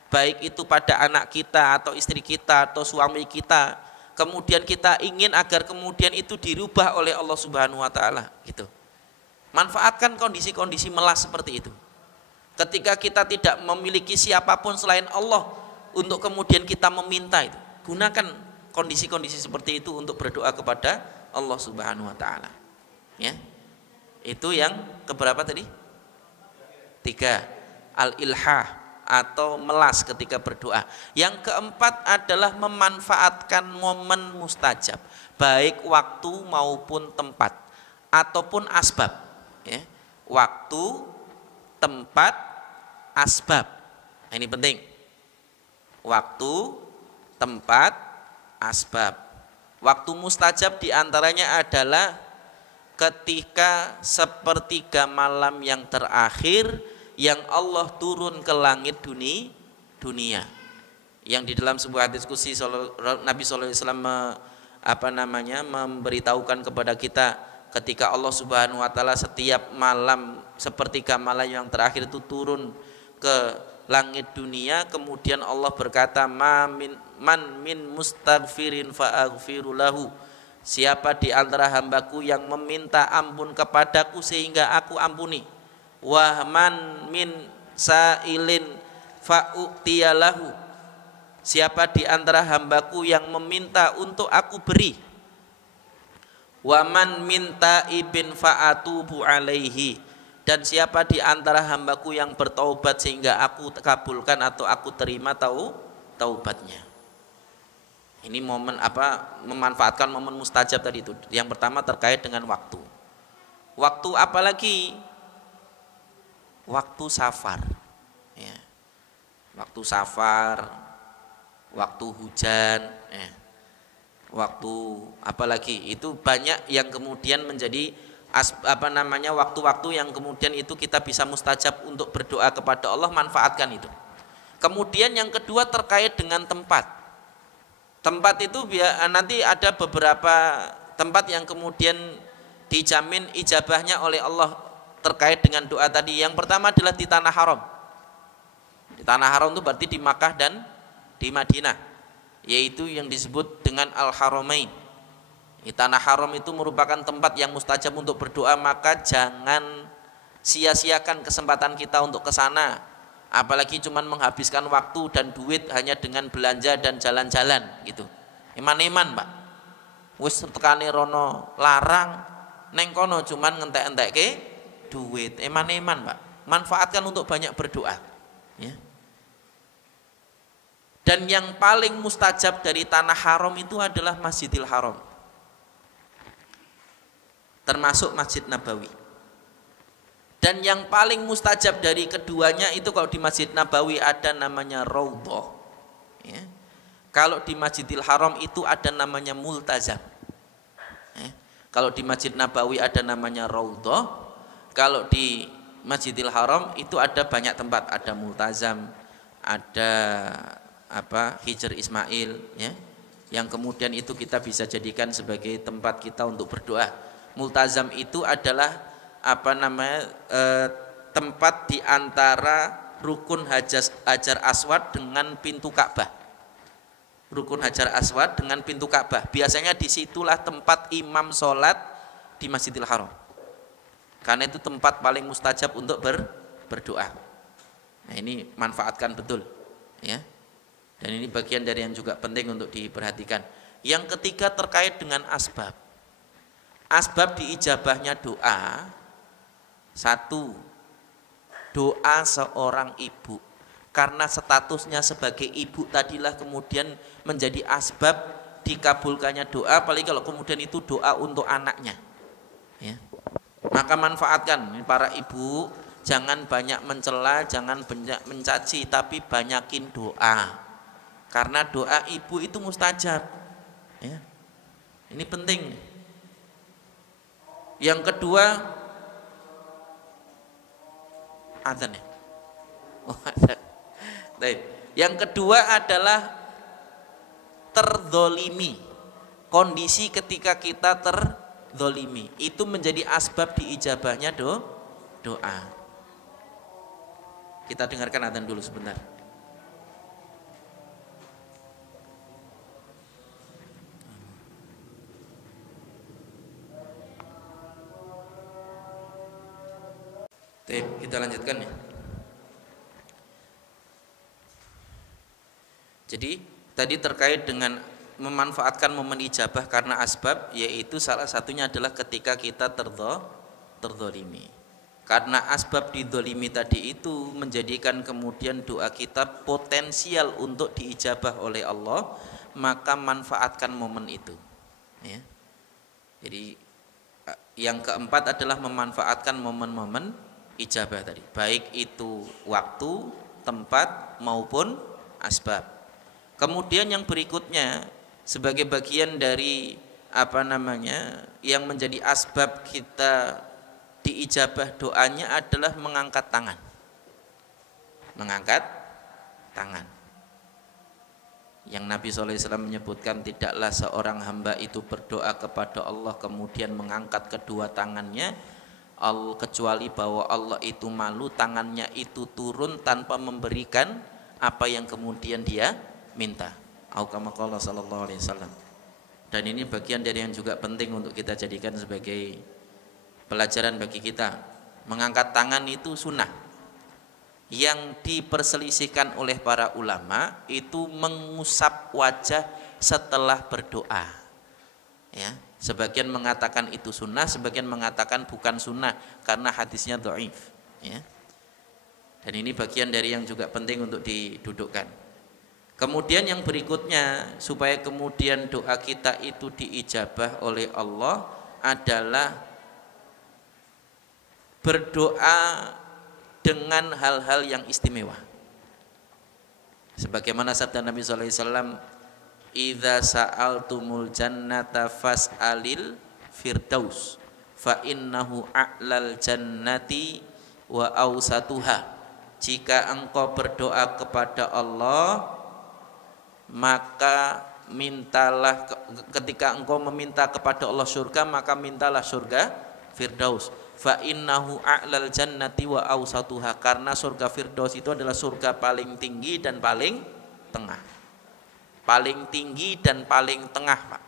baik itu pada anak kita atau istri kita atau suami kita. Kemudian kita ingin agar kemudian itu dirubah oleh Allah Subhanahu wa taala gitu. Manfaatkan kondisi-kondisi melas seperti itu. Ketika kita tidak memiliki siapapun selain Allah untuk kemudian kita meminta itu, gunakan kondisi-kondisi seperti itu untuk berdoa kepada Allah Subhanahu wa taala. Ya. Itu yang keberapa tadi? 3. Al-ilhah atau melas ketika berdoa. Yang keempat adalah memanfaatkan momen mustajab, baik waktu maupun tempat ataupun asbab. Ya. Waktu, tempat, asbab. Nah, ini penting. Waktu, tempat, asbab. Waktu mustajab diantaranya adalah ketika sepertiga malam yang terakhir yang Allah turun ke langit dunia, yang di dalam sebuah diskusi Nabi SAW memberitahukan kepada kita ketika Allah Subhanahu wa taala setiap malam sepertiga malam yang terakhir itu turun ke langit dunia, kemudian Allah berkata man min mustaghfirin fa'aghfiru lahu, siapa di antara hambaku yang meminta ampun kepadaku sehingga aku ampuni, wahman min sa'ilin fa'u'tiyalahu, siapa di antara hambaku yang meminta untuk aku beri, waman minta ibn fa'atubu alaihi, dan siapa di antara hambaku yang bertaubat sehingga aku kabulkan atau aku terima taubatnya. Ini momen memanfaatkan momen mustajab tadi itu. Yang pertama terkait dengan waktu. Waktu apalagi? Waktu safar. Ya. Waktu safar, waktu hujan, waktu apalagi itu banyak yang kemudian menjadi waktu-waktu yang kemudian itu kita bisa mustajab untuk berdoa kepada Allah, manfaatkan itu. Kemudian yang kedua terkait dengan tempat. Tempat itu nanti ada beberapa tempat yang kemudian dijamin ijabahnya oleh Allah terkait dengan doa tadi. Yang pertama adalah di tanah haram. Di tanah haram itu berarti di Makkah dan di Madinah, yaitu yang disebut dengan Al-Haramain. Di tanah haram itu merupakan tempat yang mustajab untuk berdoa, maka jangan sia-siakan kesempatan kita untuk ke sana. Apalagi cuman menghabiskan waktu dan duit hanya dengan belanja dan jalan-jalan gitu. Eman-eman, Pak. Wis tekane rono larang, neng kono cuman ngentek-entekke duit. Eman-eman, Pak. Manfaatkan untuk banyak berdoa, ya. Dan yang paling mustajab dari tanah haram itu adalah Masjidil Haram, termasuk Masjid Nabawi. Dan yang paling mustajab dari keduanya itu kalau di Masjid Nabawi ada namanya Raudhah, ya. Kalau di Masjidil Haram itu ada namanya Multazam, ya. Kalau di Masjid Nabawi ada namanya Raudhah, kalau di Masjidil Haram itu ada banyak tempat, ada Multazam, ada Hijr Ismail, ya, yang kemudian itu kita bisa jadikan sebagai tempat kita untuk berdoa. Multazam itu adalah tempat di antara rukun Hajar Aswad dengan pintu Ka'bah. Rukun Hajar Aswad dengan pintu Ka'bah. Biasanya disitulah tempat imam sholat di Masjidil Haram. Karena itu tempat paling mustajab untuk berdoa. Nah, ini manfaatkan betul, ya. Dan ini bagian dari yang juga penting untuk diperhatikan. Yang ketiga terkait dengan asbab. Asbab diijabahnya doa. Satu, doa seorang ibu, karena statusnya sebagai ibu tadilah kemudian menjadi asbab dikabulkannya doa, apalagi kalau kemudian itu doa untuk anaknya, ya. Maka manfaatkan para ibu, jangan banyak mencela, jangan banyak mencaci, tapi banyakin doa, karena doa ibu itu mustajab, ya. Ini penting. Yang kedua, azan ya. Oh, azan. Yang kedua adalah terzolimi. Kondisi ketika kita terzolimi itu menjadi asbab diijabahnya doa. Kita dengarkan azan dulu sebentar. Kita lanjutkan ya. Jadi tadi terkait dengan memanfaatkan momen ijabah karena asbab, yaitu salah satunya adalah ketika kita terzolimi. Karena asbab dizolimi tadi itu menjadikan kemudian doa kita potensial untuk diijabah oleh Allah, maka manfaatkan momen itu, ya. Jadi yang keempat adalah memanfaatkan momen-momen ijabah tadi, baik itu waktu, tempat maupun asbab. Kemudian yang berikutnya sebagai bagian dari yang menjadi asbab kita diijabah doanya adalah mengangkat tangan. Mengangkat tangan. Yang Nabi SAW menyebutkan, tidaklah seorang hamba itu berdoa kepada Allah kemudian mengangkat kedua tangannya kecuali bahwa Allah itu malu tangannya itu turun tanpa memberikan apa yang kemudian dia minta. Au kama qala sallallahu alaihi wasallam. Dan ini bagian dari yang juga penting untuk kita jadikan sebagai pelajaran bagi kita. Mengangkat tangan itu sunnah. Yang diperselisihkan oleh para ulama itu mengusap wajah setelah berdoa, ya. Sebagian mengatakan itu sunnah, sebagian mengatakan bukan sunnah karena hadisnya dhaif, ya. Dan ini bagian dari yang juga penting untuk didudukkan. Kemudian yang berikutnya supaya kemudian doa kita itu diijabah oleh Allah adalah berdoa dengan hal-hal yang istimewa. Sebagaimana sabda Nabi sallallahu alaihi wasallam, "Idza sa'altumul jannata fas'alil firdaus fa innahu a'lal jannati wa awsatuha." Jika engkau berdoa kepada Allah, maka mintalah, ketika engkau meminta kepada Allah surga, maka mintalah surga firdaus. Fa innahu a'lal jannati wa awsatuha, karena surga firdaus itu adalah surga paling tinggi dan paling tengah. Paling tinggi dan paling tengah, Pak.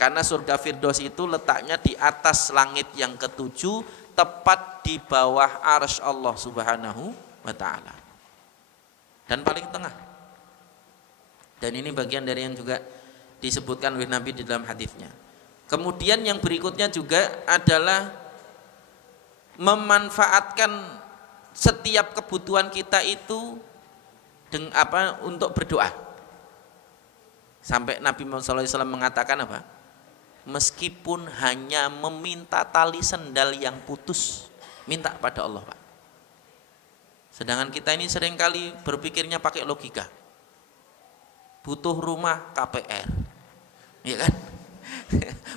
Karena surga firdaus itu letaknya di atas langit yang ketujuh, tepat di bawah arsy Allah Subhanahu wa ta'ala, dan paling tengah. Dan ini bagian dari yang juga disebutkan oleh Nabi di dalam hadisnya. Kemudian yang berikutnya juga adalah memanfaatkan setiap kebutuhan kita itu untuk berdoa. Sampai Nabi Muhammad SAW mengatakan apa? Meskipun hanya meminta tali sendal yang putus, minta pada Allah, Pak. Sedangkan kita ini seringkali berpikirnya pakai logika. Butuh rumah KPR, ya kan?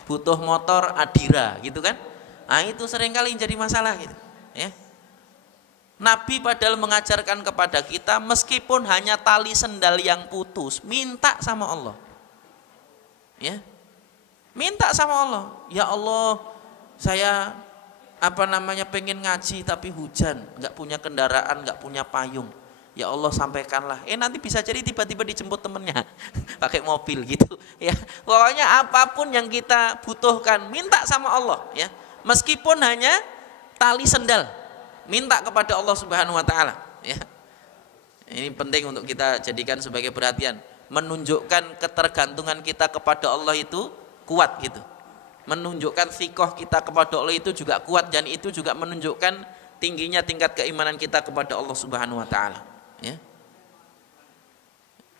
Butuh motor Adira, gitu kan? Nah, itu seringkali jadi masalah gitu, ya. Nabi padahal mengajarkan kepada kita, meskipun hanya tali sendal yang putus, minta sama Allah, ya. Minta sama Allah, ya Allah, saya pengen ngaji tapi hujan, nggak punya kendaraan, nggak punya payung. Ya Allah, sampaikanlah. Nanti bisa jadi tiba-tiba dijemput temennya pakai mobil gitu, ya. Pokoknya apapun yang kita butuhkan, minta sama Allah, ya. Meskipun hanya tali sendal, minta kepada Allah Subhanahu wa ta'ala, ya. Ini penting untuk kita jadikan sebagai perhatian. Menunjukkan ketergantungan kita kepada Allah itu kuat gitu. Menunjukkan thikoh kita kepada Allah itu juga kuat, dan itu juga menunjukkan tingginya tingkat keimanan kita kepada Allah Subhanahu wa ta'ala, ya.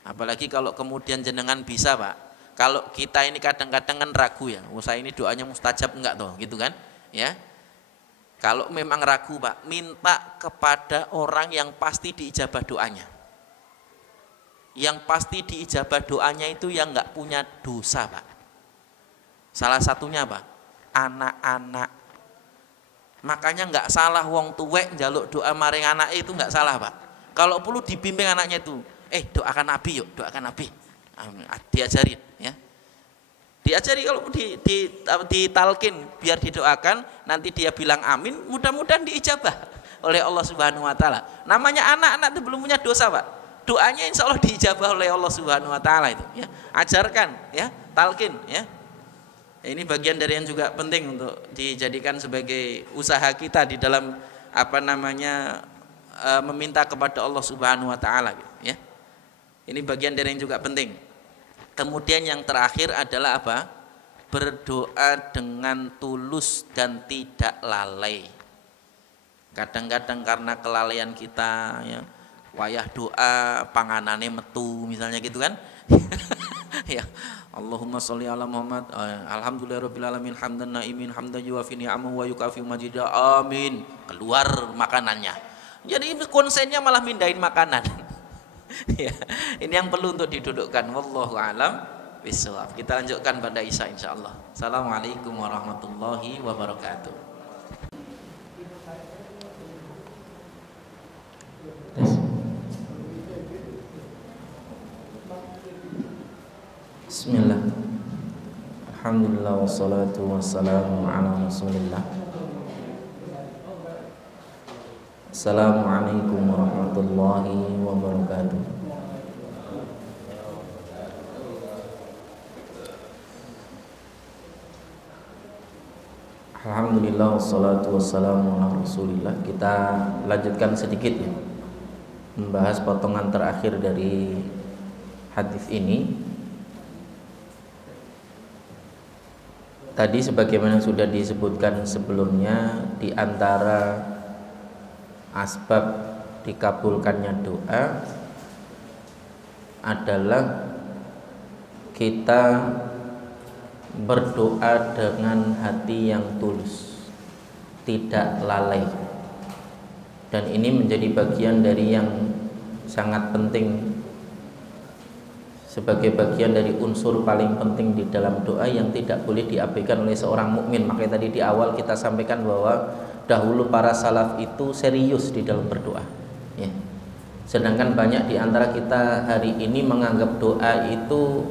Apalagi kalau kemudian jenengan bisa, Pak. Kalau kita ini kadang-kadang kan ragu ya, saya ini doanya mustajab enggak toh, gitu kan, ya. Kalau memang ragu, Pak, minta kepada orang yang pasti diijabah doanya. Yang pasti diijabah doanya itu yang enggak punya dosa, Pak. Salah satunya apa? Anak-anak. Makanya nggak salah wong tuwek njaluk doa maring anak itu nggak salah, Pak. Kalau perlu dibimbing anaknya itu, doakan Nabi yuk, doakan Nabi. Diajarin, ya. Diajari, kalau ditalkin biar didoakan, nanti dia bilang amin, mudah-mudahan diijabah oleh Allah Subhanahu wa ta'ala. Namanya anak-anak itu belum punya dosa, Pak. Doanya insya Allah diijabah oleh Allah Subhanahu wa ta'ala itu, ya. Ajarkan, ya, talkin, ya. Ini bagian dari yang juga penting untuk dijadikan sebagai usaha kita di dalam meminta kepada Allah Subhanahu wa ta'ala, ya. Ini bagian dari yang juga penting. Kemudian yang terakhir adalah apa? Berdoa dengan tulus dan tidak lalai. Kadang-kadang karena kelalaian kita, ya, wayah doa panganane metu misalnya gitu kan. Ya, Allahumma sholli ala Muhammad, alhamdulillahirabbil alamin, hamdan naimin, hamdan yuwafi ni'amahu wa yukafi majidah, amin. Keluar makanannya. Jadi konsennya malah mindahin makanan. Ya, ini yang perlu untuk didudukkan. Wallahu a'lam bishawab. Kita lanjutkan pada Isya insyaallah. Assalamualaikum warahmatullahi wabarakatuh. Bismillah. Alhamdulillah wassalatu wassalamu ala Rasulillah. Assalamualaikum warahmatullahi wabarakatuh. Alhamdulillah wassalatu wassalamu ala Rasulillah. Kita lanjutkan sedikit, ya, membahas potongan terakhir dari hadis ini. Tadi sebagaimana sudah disebutkan sebelumnya, di antara asbab dikabulkannya doa adalah kita berdoa dengan hati yang tulus, tidak lalai. Dan ini menjadi bagian dari yang sangat penting sebagai bagian dari unsur paling penting di dalam doa yang tidak boleh diabaikan oleh seorang mukmin. Makanya tadi di awal kita sampaikan bahwa dahulu para salaf itu serius di dalam berdoa, ya. Sedangkan banyak di antara kita hari ini menganggap doa itu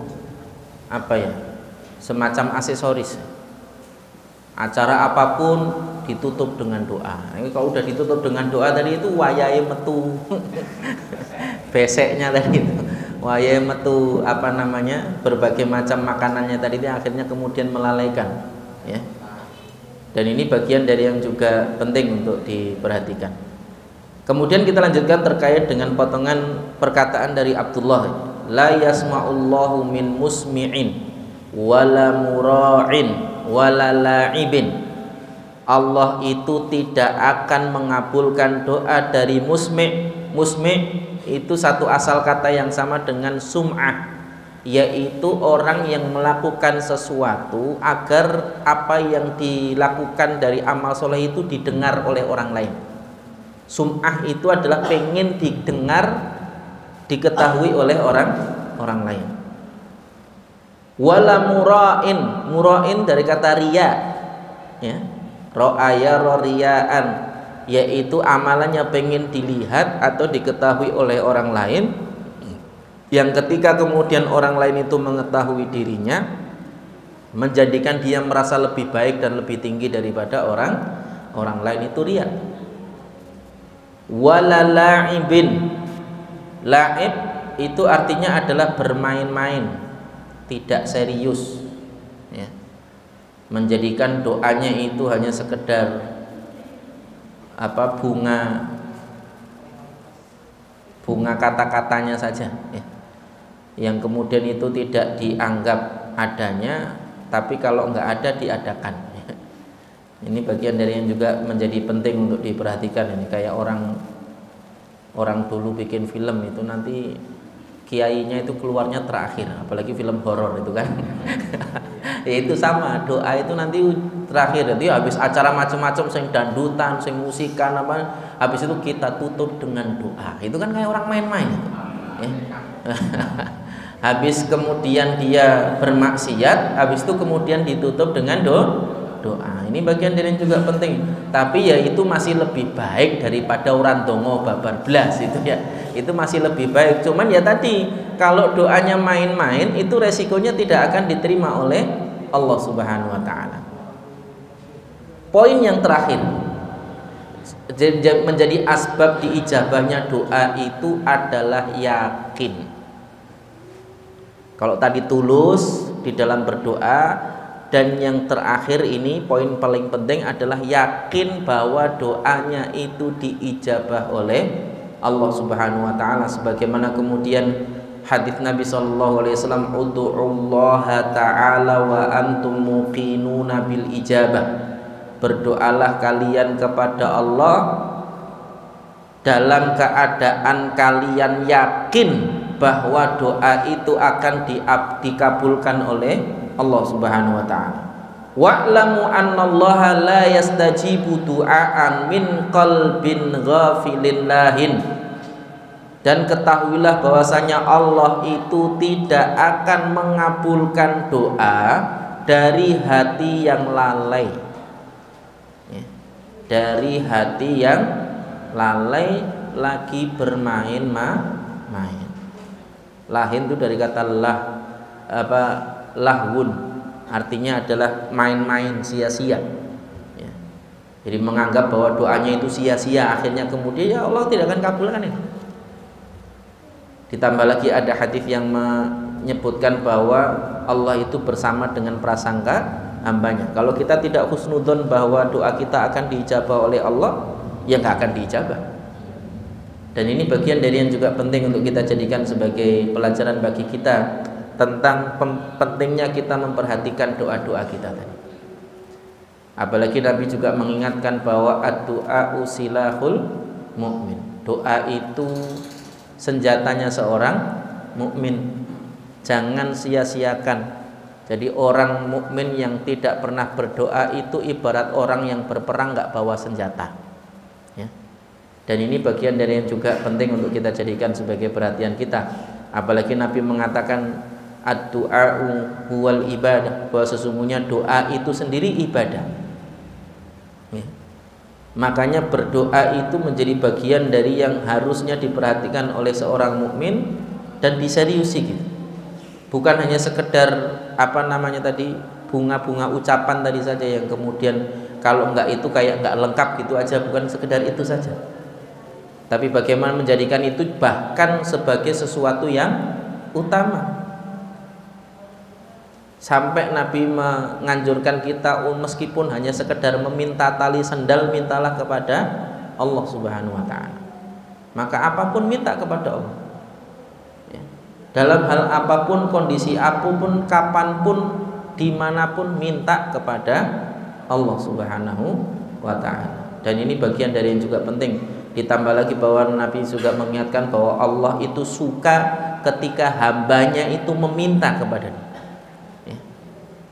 apa ya, semacam aksesoris. Acara apapun ditutup dengan doa. Ini kalau udah ditutup dengan doa tadi itu wayahe metu beseknya tadi itu, wayahe metu apa namanya, berbagai macam makanannya tadi itu akhirnya kemudian melalaikan, ya. Dan ini bagian dari yang juga penting untuk diperhatikan. Kemudian kita lanjutkan terkait dengan potongan perkataan dari Abdullah, la yasma'ullahu min musmi'in wala mura'in wala la'ibin. Allah itu tidak akan mengabulkan doa dari musmi'. Musmi' itu satu asal kata yang sama dengan sum'ah, yaitu orang yang melakukan sesuatu agar apa yang dilakukan dari amal soleh itu didengar oleh orang lain. Sum'ah itu adalah pengen didengar, diketahui oleh orang lain. Wala mura'in, mura'in dari kata riya, ya, ro'aya roriyaan, yaitu amalannya pengen dilihat atau diketahui oleh orang lain, yang ketika kemudian orang lain itu mengetahui dirinya, menjadikan dia merasa lebih baik dan lebih tinggi daripada orang lain, itu riya. Wala la'ibin, la'ib itu artinya adalah bermain-main, tidak serius, ya. Menjadikan doanya itu hanya sekedar apa, bunga kata-katanya saja, ya, yang kemudian itu tidak dianggap adanya, tapi kalau nggak ada diadakan. Ini bagian dari yang juga menjadi penting untuk diperhatikan. Ini kayak orang dulu bikin film itu nanti kiainya itu keluarnya terakhir, apalagi film horor itu kan. Ya itu sama, doa itu nanti terakhir. Jadi habis acara macam-macam, sing dandutan, sing musikan apa, habis itu kita tutup dengan doa. Itu kan kayak orang main-main itu, ya. Habis kemudian dia bermaksiat, habis itu kemudian ditutup dengan doa. Ini bagian dari yang juga penting. Tapi ya itu masih lebih baik daripada orang dongo babar blas itu, ya. Itu masih lebih baik. Cuman ya tadi, kalau doanya main-main itu resikonya tidak akan diterima oleh Allah Subhanahu wa taala. Poin yang terakhir, menjadi asbab diijabahnya doa itu adalah yakin. Kalau tadi tulus di dalam berdoa, dan yang terakhir ini poin paling penting adalah yakin bahwa doanya itu diijabah oleh Allah Subhanahu wa taala, sebagaimana kemudian hadis Nabi sallallahu alaihi wasallam, ud'ullaha ta'ala wa antum muqinuna bil ijabah. Berdoalah kalian kepada Allah dalam keadaan kalian yakin bahwa doa itu akan dikabulkan oleh Allah Subhanahu wa taala. Wa'lamu annallaha la yastajibu du'aan min qalbin ghafilin lahin. Dan ketahuilah bahwasanya Allah itu tidak akan mengabulkan doa dari hati yang lalai, ya. Dari hati yang lalai lagi bermain-main. Lahin itu dari kata lahwun, artinya adalah main-main sia-sia, ya. Jadi menganggap bahwa doanya itu sia-sia, akhirnya kemudian ya Allah tidak akan kabulkan itu. Ditambah lagi ada hadis yang menyebutkan bahwa Allah itu bersama dengan prasangka hambanya. Kalau kita tidak husnudzon bahwa doa kita akan diijabah oleh Allah, ya nggak akan diijabah. Dan ini bagian dari yang juga penting untuk kita jadikan sebagai pelajaran bagi kita tentang pentingnya kita memperhatikan doa-doa kita tadi. Apalagi Nabi juga mengingatkan bahwa ad-du'a usilahul mu'min. Doa itu senjatanya seorang mukmin. Jangan sia-siakan. Jadi orang mukmin yang tidak pernah berdoa itu ibarat orang yang berperang nggak bawa senjata, ya. Dan ini bagian dari yang juga penting untuk kita jadikan sebagai perhatian kita. Apalagi Nabi mengatakan ad-du'a'u huwal ibadah, bahwa sesungguhnya doa itu sendiri ibadah. Ya. Makanya berdoa itu menjadi bagian dari yang harusnya diperhatikan oleh seorang mukmin dan diseriusi gitu. Bukan hanya sekedar bunga-bunga ucapan tadi saja yang kemudian kalau enggak itu kayak enggak lengkap gitu aja, bukan sekedar itu saja. Tapi bagaimana menjadikan itu bahkan sebagai sesuatu yang utama. Sampai Nabi menganjurkan kita meskipun hanya sekedar meminta tali sendal, mintalah kepada Allah Subhanahu wa taala. Maka apapun minta kepada Allah. Ya. Dalam hal apapun, kondisi apapun, kapanpun, dimanapun, minta kepada Allah Subhanahu wa taala. Dan ini bagian dari yang juga penting. Ditambah lagi bahwa Nabi juga mengingatkan bahwa Allah itu suka ketika hambanya itu meminta kepadanya. Ya.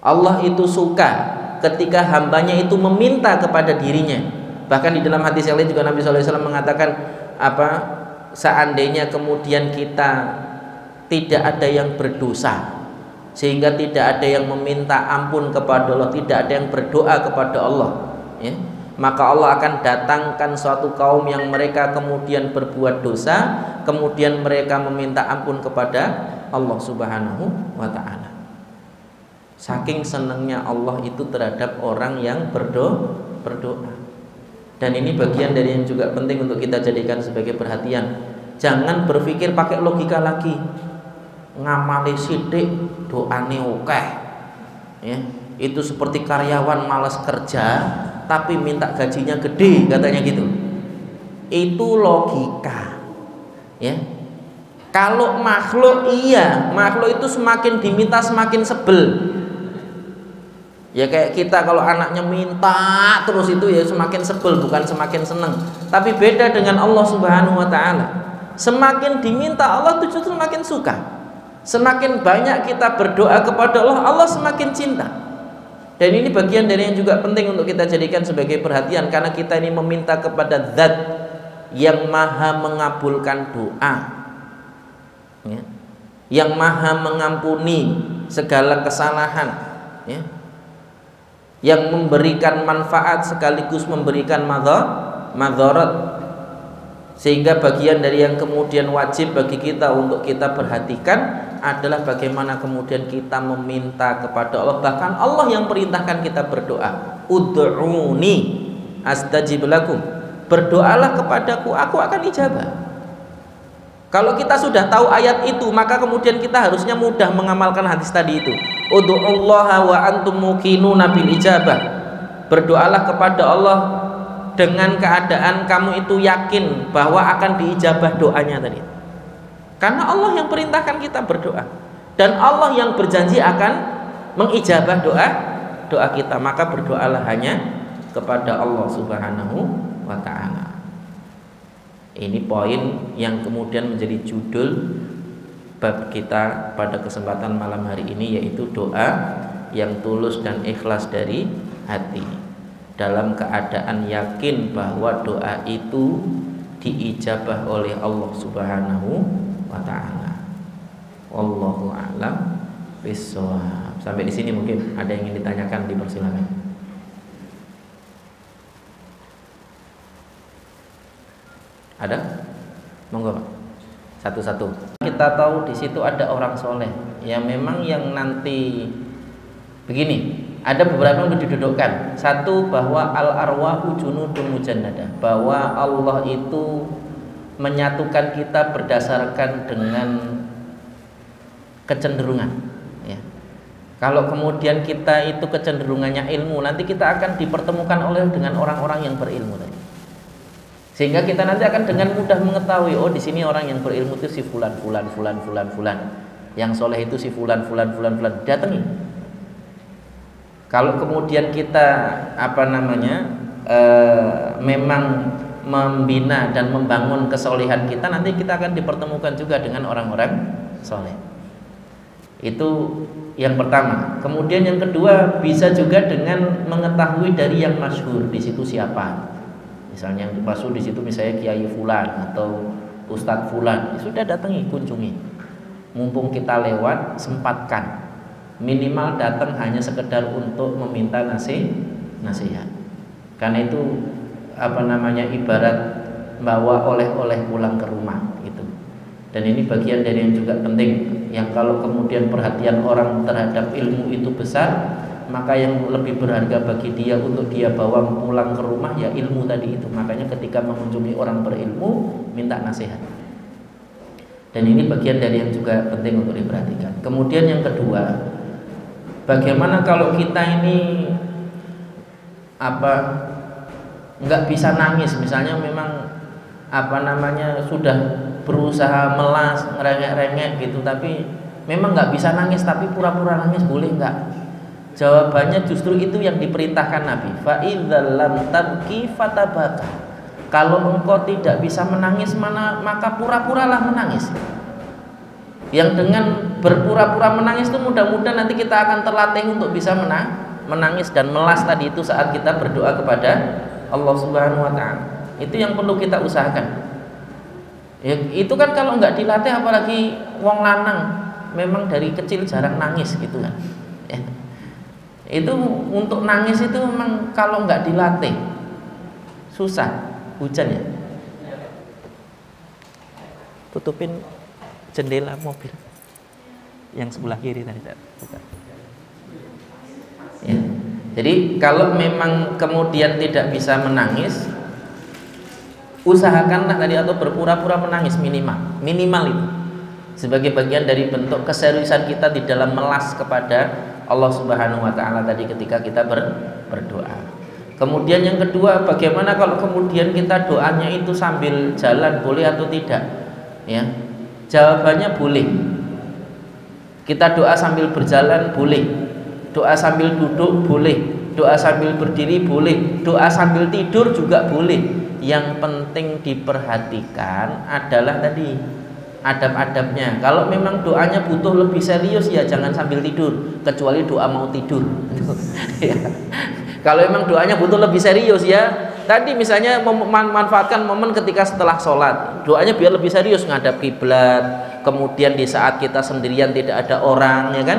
Allah itu suka ketika hambanya itu meminta kepada dirinya. Bahkan di dalam hadis yang lain juga Nabi SAW mengatakan seandainya kemudian kita tidak ada yang berdosa sehingga tidak ada yang meminta ampun kepada Allah, tidak ada yang berdoa kepada Allah, ya, maka Allah akan datangkan suatu kaum yang mereka kemudian berbuat dosa, kemudian mereka meminta ampun kepada Allah Subhanahu wa ta'ala. Saking senangnya Allah itu terhadap orang yang berdoa. Dan ini bagian dari yang juga penting untuk kita jadikan sebagai perhatian. Jangan berpikir pakai logika lagi, ngamali sidik doane akeh, ya, itu seperti karyawan malas kerja tapi minta gajinya gede, katanya gitu. Itu logika, ya. Kalau makhluk, iya, makhluk itu semakin diminta semakin sebel. Ya kayak kita kalau anaknya minta terus itu ya semakin sebel, bukan semakin seneng. Tapi beda dengan Allah Subhanahu wa taala. Semakin diminta Allah itu justru semakin suka. Semakin banyak kita berdoa kepada Allah, Allah semakin cinta. Dan ini bagian dari yang juga penting untuk kita jadikan sebagai perhatian, karena kita ini meminta kepada Zat yang maha mengabulkan doa, ya, yang maha mengampuni segala kesalahan, ya, yang memberikan manfaat sekaligus memberikan madharat. Sehingga bagian dari yang kemudian wajib bagi kita untuk kita perhatikan adalah bagaimana kemudian kita meminta kepada Allah. Bahkan Allah yang perintahkan kita berdoa, ud'uni astajib lakum, berdoalah kepadaku, aku akan ijabah. Kalau kita sudah tahu ayat itu, maka kemudian kita harusnya mudah mengamalkan hadis tadi itu, ud'ullaha wa antum muqinuna bil ijabah, berdoalah kepada Allah dengan keadaan kamu itu yakin bahwa akan diijabah doanya tadi. Karena Allah yang perintahkan kita berdoa, dan Allah yang berjanji akan mengijabah doa kita, maka berdoalah hanya kepada Allah Subhanahu wa ta'ala. Ini poin yang kemudian menjadi judul bab kita pada kesempatan malam hari ini, yaitu doa yang tulus dan ikhlas dari hati, dalam keadaan yakin bahwa doa itu diijabah oleh Allah Subhanahu wa ta'ala. Wallahu a'lam bishawab. Sampai di sini mungkin ada yang ingin ditanyakan, dipersilakan. Ada? Monggo Pak. Satu-satu. Kita tahu di situ ada orang soleh. Ya memang yang nanti begini, ada beberapa yang didudukkan. Satu, bahwa al-arwahu junudun mujannada, bahwa Allah itu menyatukan kita berdasarkan dengan kecenderungan, ya. Kalau kemudian kita itu kecenderungannya ilmu, nanti kita akan dipertemukan dengan orang-orang yang berilmu tadi. Sehingga kita nanti akan dengan mudah mengetahui, oh di sini orang yang berilmu itu si fulan. Yang soleh itu si fulan. Datangi. Kalau kemudian kita memang membina dan membangun kesolehan kita, nanti kita akan dipertemukan juga dengan orang-orang soleh. Itu yang pertama. Kemudian yang kedua, bisa juga dengan mengetahui dari yang masyhur di situ siapa, Misalnya yang dimaksud di situ misalnya Kiai Fulan atau Ustadz Fulan, ya sudah datangi, kunjungi. Mumpung kita lewat, sempatkan. Minimal datang hanya sekedar untuk meminta nasihat. Karena itu ibarat bawa oleh-oleh pulang ke rumah gitu. Dan ini bagian dari yang juga penting, yang kalau kemudian perhatian orang terhadap ilmu itu besar, maka yang lebih berharga bagi dia untuk dia bawa pulang ke rumah ya ilmu tadi itu. Makanya ketika mengunjungi orang berilmu, minta nasihat. Dan ini bagian dari yang juga penting untuk diperhatikan. Kemudian yang kedua, bagaimana kalau kita ini nggak bisa nangis, misalnya memang sudah berusaha melas, ngerengek-rengek gitu, tapi memang nggak bisa nangis, tapi pura-pura nangis, boleh nggak? Jawabannya justru itu yang diperintahkan Nabi. Fa idzal lam tabki fatabaka. Kalau engkau tidak bisa menangis, maka pura-puralah menangis. Yang dengan berpura-pura menangis itu mudah-mudahan nanti kita akan terlatih untuk bisa menangis dan melas tadi itu saat kita berdoa kepada Allah Subhanahu wa taala. Itu yang perlu kita usahakan. Ya, itu kan kalau nggak dilatih, apalagi wong lanang memang dari kecil jarang nangis gitu kan. Ya. Itu untuk nangis itu memang kalau nggak dilatih susah. Hujan ya. Tutupin jendela mobil yang sebelah kiri tadi. Ya. Jadi kalau memang kemudian tidak bisa menangis, usahakanlah tadi atau berpura-pura menangis minimal itu sebagai bagian dari bentuk keseriusan kita di dalam melas kepada Allah Subhanahu wa taala tadi ketika kita berdoa. Kemudian yang kedua, bagaimana kalau kemudian kita doanya itu sambil jalan, boleh atau tidak? Ya, jawabannya boleh. Kita doa sambil berjalan boleh, doa sambil duduk boleh, doa sambil berdiri boleh, doa sambil tidur juga boleh. Yang penting diperhatikan adalah tadi adab-adabnya. Kalau memang doanya butuh lebih serius ya jangan sambil tidur, kecuali doa mau tidur. Ya. Kalau memang doanya butuh lebih serius ya tadi misalnya memanfaatkan momen ketika setelah sholat, doanya biar lebih serius, ngadap kiblat. Kemudian di saat kita sendirian tidak ada orang, ya kan,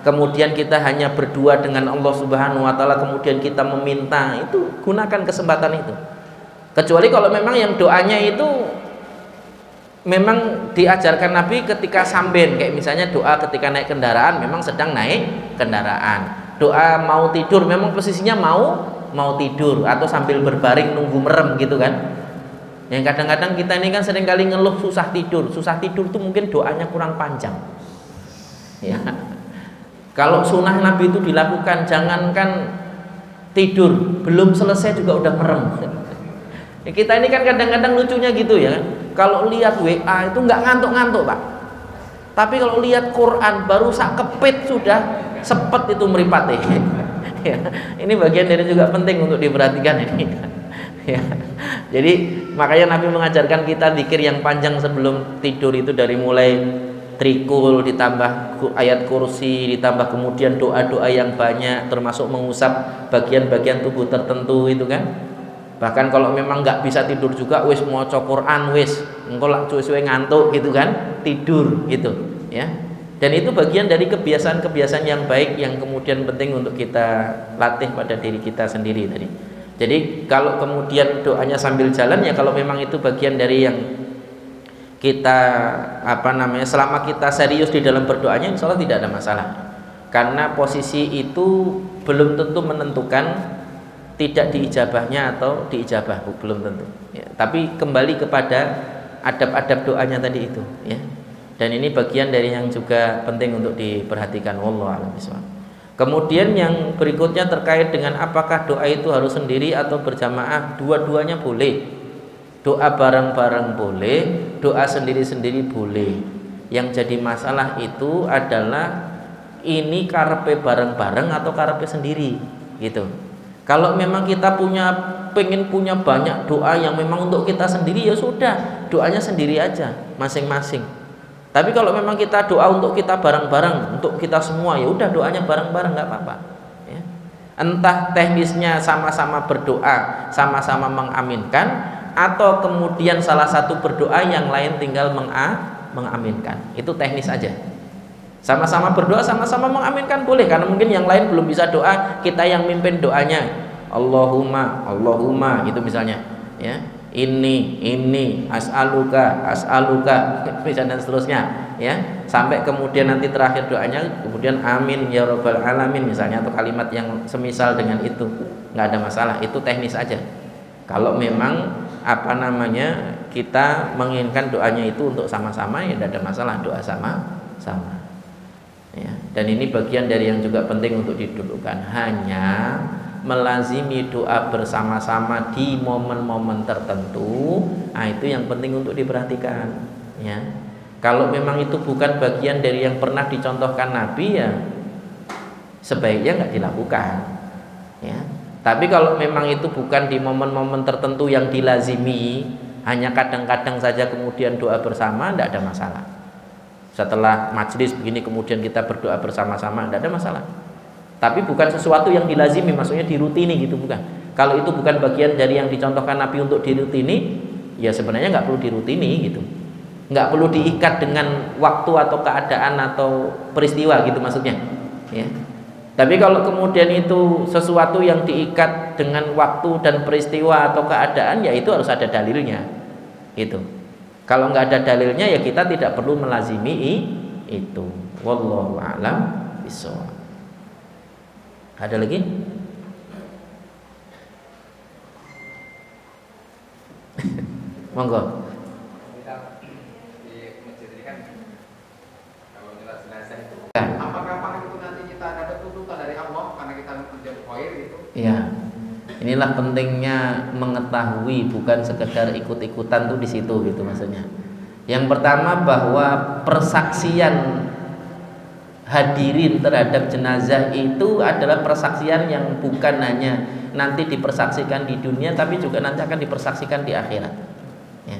kemudian kita hanya berdua dengan Allah Subhanahu wa taala, kemudian kita meminta, itu gunakan kesempatan itu. Kecuali kalau memang yang doanya itu memang diajarkan Nabi ketika samben, kayak misalnya doa ketika naik kendaraan, memang sedang naik kendaraan. Doa mau tidur memang posisinya mau tidur atau sambil berbaring nunggu merem gitu kan. Yang kadang-kadang kita ini kan sering kali ngeluh susah tidur tuh mungkin doanya kurang panjang. Ya. Kalau sunnah Nabi itu dilakukan, jangankan tidur belum selesai juga udah merem. Ya, kita ini kan kadang-kadang lucunya gitu ya. Kalau lihat WA itu nggak ngantuk-ngantuk Pak. Tapi kalau lihat Quran baru sak kepit sudah sepet itu meripat ya. Ini bagian dari juga penting untuk diperhatikan ini. Ya. Jadi makanya Nabi mengajarkan kita zikir yang panjang sebelum tidur itu, dari mulai trikul ditambah ayat kursi ditambah kemudian doa-doa yang banyak, termasuk mengusap bagian-bagian tubuh tertentu itu kan. Bahkan kalau memang nggak bisa tidur juga wis maca Quran wis engko lak suwe-suwe ngantuk gitu kan, tidur gitu ya. Dan itu bagian dari kebiasaan-kebiasaan yang baik yang kemudian penting untuk kita latih pada diri kita sendiri tadi. Jadi kalau kemudian doanya sambil jalan ya kalau memang itu bagian dari yang kita selama kita serius di dalam berdoanya insya Allah tidak ada masalah. Karena posisi itu belum tentu menentukan tidak diijabahnya atau diijabah, belum tentu ya. Tapi kembali kepada adab-adab doanya tadi itu ya. Dan ini bagian dari yang juga penting untuk diperhatikan. Wallahu a'lam bishawab. Kemudian yang berikutnya terkait dengan apakah doa itu harus sendiri atau berjamaah, dua-duanya boleh. Doa bareng-bareng boleh, doa sendiri-sendiri boleh. Yang jadi masalah itu adalah ini karepe bareng-bareng atau karepe sendiri gitu. Kalau memang kita pengen punya banyak doa yang memang untuk kita sendiri, ya sudah, doanya sendiri aja masing-masing. Tapi kalau memang kita doa untuk kita bareng-bareng, untuk kita semua, ya udah doanya bareng-bareng nggak apa-apa. Ya. Entah teknisnya sama-sama berdoa, sama-sama mengaminkan, atau kemudian salah satu berdoa yang lain tinggal mengaminkan. Itu teknis aja. Sama-sama berdoa, sama-sama mengaminkan boleh, karena mungkin yang lain belum bisa doa, kita yang mimpin doanya. Allahumma, Allahumma gitu misalnya, ya. Ini as'aluka dan seterusnya, ya, sampai kemudian nanti terakhir doanya kemudian amin ya rabbal alamin misalnya, atau kalimat yang semisal dengan itu, nggak ada masalah. Itu teknis aja. Kalau memang kita menginginkan doanya itu untuk sama-sama, ya tidak ada masalah, doa sama-sama, ya. Dan ini bagian dari yang juga penting untuk didulukan. Hanya melazimi doa bersama-sama di momen-momen tertentu, itu yang penting untuk diperhatikan, ya. Kalau memang itu bukan bagian dari yang pernah dicontohkan Nabi, ya sebaiknya nggak dilakukan, ya. Tapi kalau memang itu bukan di momen-momen tertentu yang dilazimi, hanya kadang-kadang saja kemudian doa bersama, tidak ada masalah. Setelah majelis begini kemudian kita berdoa bersama-sama, tidak ada masalah. Tapi bukan sesuatu yang dilazimi, maksudnya dirutini gitu, bukan. Kalau itu bukan bagian dari yang dicontohkan Nabi untuk dirutini, ya sebenarnya nggak perlu dirutini gitu. Nggak perlu diikat dengan waktu atau keadaan atau peristiwa gitu maksudnya, ya. Tapi kalau kemudian itu sesuatu yang diikat dengan waktu dan peristiwa atau keadaan, ya itu harus ada dalilnya gitu. Kalau nggak ada dalilnya, ya kita tidak perlu melazimi itu. Wallahu a'lam bishawab. Ada lagi? Monggo. Kita di masjid ini kan kalau jelas jenazah itu, Ya. apakah itu nanti kita dapat tuntutan dari Allah karena kita menjadi khair gitu? Iya. Inilah pentingnya mengetahui, bukan sekedar ikut-ikutan tuh di situ gitu maksudnya. Yang pertama bahwa persaksian hadirin terhadap jenazah itu adalah persaksian yang bukan hanya nanti dipersaksikan di dunia, tapi juga nanti akan dipersaksikan di akhirat, ya.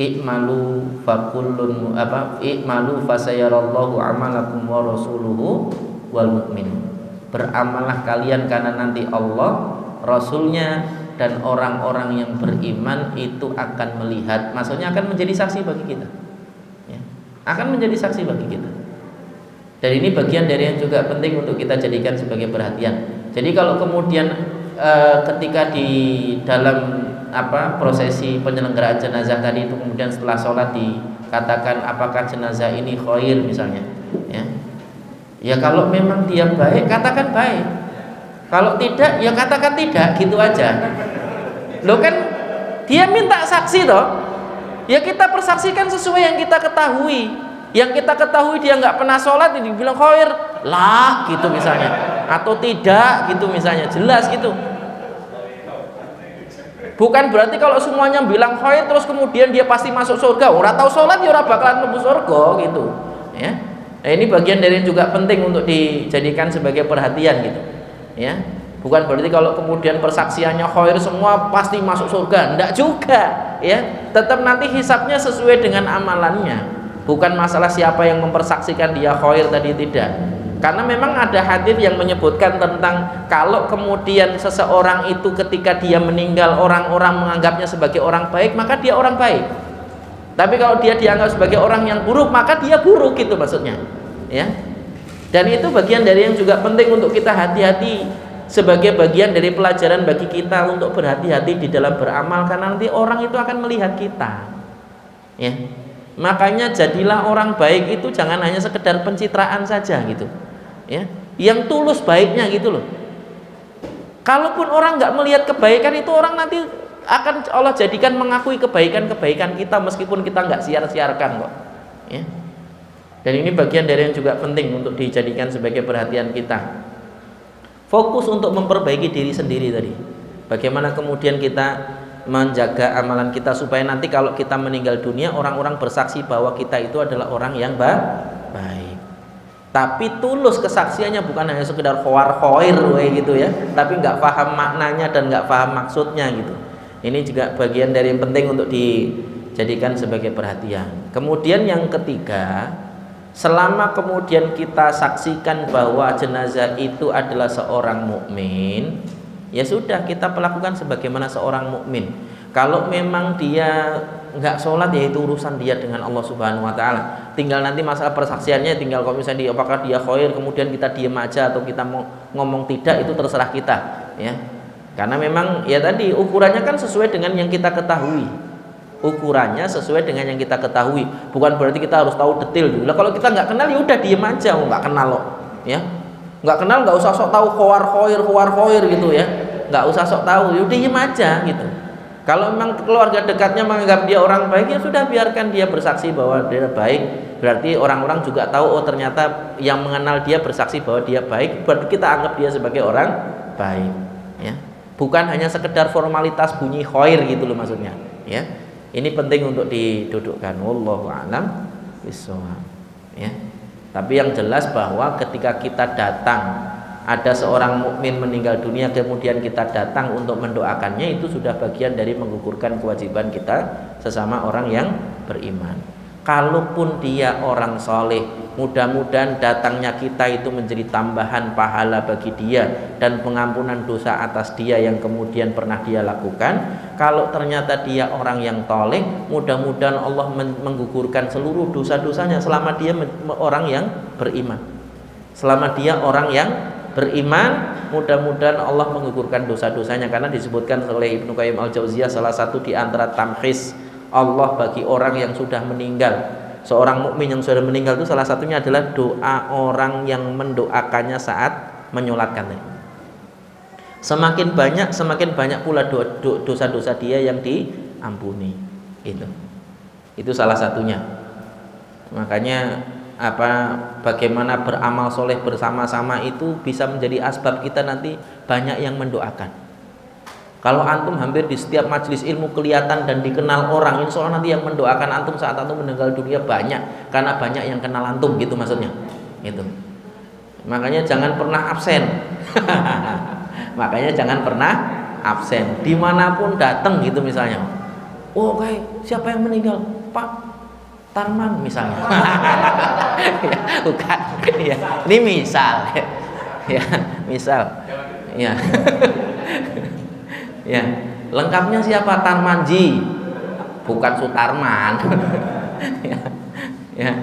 I'malu fakullun i'malu fasayarallahu amalakum wa rasuluhu wal mu'min. Beramallah kalian karena nanti Allah, Rasulnya dan orang-orang yang beriman itu akan melihat, maksudnya akan menjadi saksi bagi kita, ya. Akan menjadi saksi bagi kita. Dan ini bagian dari yang juga penting untuk kita jadikan sebagai perhatian. Jadi kalau kemudian ketika di dalam prosesi penyelenggaraan jenazah tadi itu kemudian setelah sholat dikatakan apakah jenazah ini khair misalnya, ya. Ya kalau memang dia baik, katakan baik. Kalau tidak, ya katakan tidak, gitu aja. Loh kan dia minta saksi toh. Ya kita persaksikan sesuai yang kita ketahui. Yang kita ketahui dia nggak pernah sholat, dibilang khair lah gitu misalnya, atau tidak gitu misalnya, jelas gitu. Bukan berarti kalau semuanya bilang khair terus kemudian dia pasti masuk surga. Orang tahu sholat ya orang bakalan masuk surga gitu, ya. Nah, ini bagian dari yang juga penting untuk dijadikan sebagai perhatian gitu, ya. Bukan berarti kalau kemudian persaksiannya khair semua pasti masuk surga, enggak juga, ya. Tetap nanti hisabnya sesuai dengan amalannya. Bukan masalah siapa yang mempersaksikan dia khair tadi, tidak. Karena memang ada hadis yang menyebutkan tentang kalau kemudian seseorang itu ketika dia meninggal orang-orang menganggapnya sebagai orang baik, maka dia orang baik. Tapi kalau dia dianggap sebagai orang yang buruk, maka dia buruk gitu maksudnya, ya. Dan itu bagian dari yang juga penting untuk kita hati-hati, sebagai bagian dari pelajaran bagi kita untuk berhati-hati di dalam beramal, karena nanti orang itu akan melihat kita, ya. Makanya jadilah orang baik itu jangan hanya sekedar pencitraan saja gitu, ya. Yang tulus baiknya gitu loh. Kalaupun orang nggak melihat kebaikan itu, orang nanti akan Allah jadikan mengakui kebaikan-kebaikan kita meskipun kita nggak siar-siarkan kok, ya. Dan ini bagian dari yang juga penting untuk dijadikan sebagai perhatian kita. Fokus untuk memperbaiki diri sendiri tadi. Bagaimana kemudian kita menjaga amalan kita supaya nanti kalau kita meninggal dunia orang-orang bersaksi bahwa kita itu adalah orang yang baik. Tapi tulus kesaksiannya, bukan hanya sekedar khair gitu ya, tapi nggak paham maknanya dan nggak paham maksudnya gitu. Ini juga bagian dari yang penting untuk dijadikan sebagai perhatian. Kemudian yang ketiga, Selama kemudian kita saksikan bahwa jenazah itu adalah seorang mukmin, ya sudah, kita perlakukan sebagaimana seorang mukmin. Kalau memang dia nggak sholat, ya itu urusan dia dengan Allah Subhanahu Wa Taala. Tinggal nanti masalah persaksiannya, tinggal kalau misalnya apakah dia khair, kemudian kita diam aja atau kita mau ngomong tidak, itu terserah kita, ya. Karena memang ya tadi ukurannya kan sesuai dengan yang kita ketahui. Ukurannya sesuai dengan yang kita ketahui, bukan berarti kita harus tahu detail dulu. Kalau kita nggak kenal, ya udah diem aja, nggak kenal loh, ya. Nggak kenal nggak usah sok tahu khoir gitu ya, nggak usah sok tahu, ya udah diem aja gitu. Kalau memang keluarga dekatnya menganggap dia orang baik, ya sudah, biarkan dia bersaksi bahwa dia baik. Berarti orang-orang juga tahu, oh ternyata yang mengenal dia bersaksi bahwa dia baik, berarti kita anggap dia sebagai orang baik, ya. Bukan hanya sekedar formalitas bunyi khair gitu loh maksudnya, ya. Ini penting untuk didudukkan. Wallahu a'lam bishawab, ya. Tapi yang jelas bahwa ketika kita datang, ada seorang mukmin meninggal dunia, kemudian kita datang untuk mendoakannya, itu sudah bagian dari menggugurkan kewajiban kita sesama orang yang beriman. Kalaupun dia orang soleh, mudah-mudahan datangnya kita itu menjadi tambahan pahala bagi dia dan pengampunan dosa atas dia yang kemudian pernah dia lakukan. Kalau ternyata dia orang yang toleh, mudah-mudahan Allah menggugurkan seluruh dosa-dosanya selama dia orang yang beriman. Selama dia orang yang beriman, mudah-mudahan Allah menggugurkan dosa-dosanya. Karena disebutkan oleh Ibnu Qayyim al-Jauziyah, salah satu di antara tamhis Allah bagi orang yang sudah meninggal, seorang mukmin yang sudah meninggal itu salah satunya adalah doa orang yang mendoakannya saat menyolatkan. Semakin banyak pula dosa-dosa dia yang diampuni. Itu salah satunya. Makanya bagaimana beramal soleh bersama-sama itu bisa menjadi asbab kita nanti banyak yang mendoakan. Kalau antum hampir di setiap majelis ilmu kelihatan dan dikenal orang, insya Allah nanti yang mendoakan antum saat antum meninggal dunia banyak, karena banyak yang kenal antum, gitu maksudnya. Gitu. Makanya jangan pernah absen. Makanya jangan pernah absen. Dimanapun datang gitu misalnya. Oh kayak siapa yang meninggal? Pak Tarman misalnya. Ya, bukan. Ya, ini misal. Ya, misal. Ya. Ya, lengkapnya siapa? Tarmanji, bukan Sutarman. ya,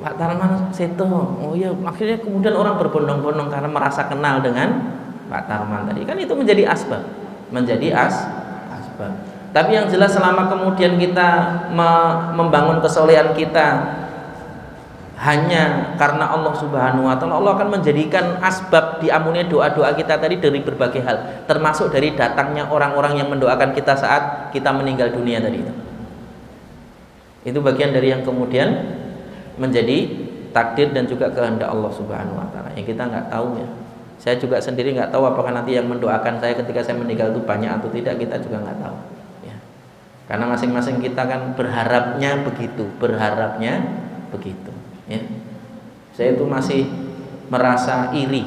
Pak Tarman situ. Oh iya, akhirnya kemudian orang berbondong-bondong karena merasa kenal dengan Pak Tarman tadi. Kan itu menjadi asbab, asbab. Tapi yang jelas selama kemudian kita membangun kesolehan kita hanya karena Allah Subhanahu wa Ta'ala, Allah akan menjadikan asbab diampuni doa-doa kita tadi dari berbagai hal, termasuk dari datangnya orang-orang yang mendoakan kita saat kita meninggal dunia tadi itu. Itu bagian dari yang kemudian menjadi takdir dan juga kehendak Allah Subhanahu wa Ta'ala yang kita nggak tahu, ya. Saya juga sendiri nggak tahu apakah nanti yang mendoakan saya ketika saya meninggal itu banyak atau tidak, kita juga nggak tahu, ya. Karena masing-masing kita kan berharapnya begitu, ya. Saya itu masih merasa iri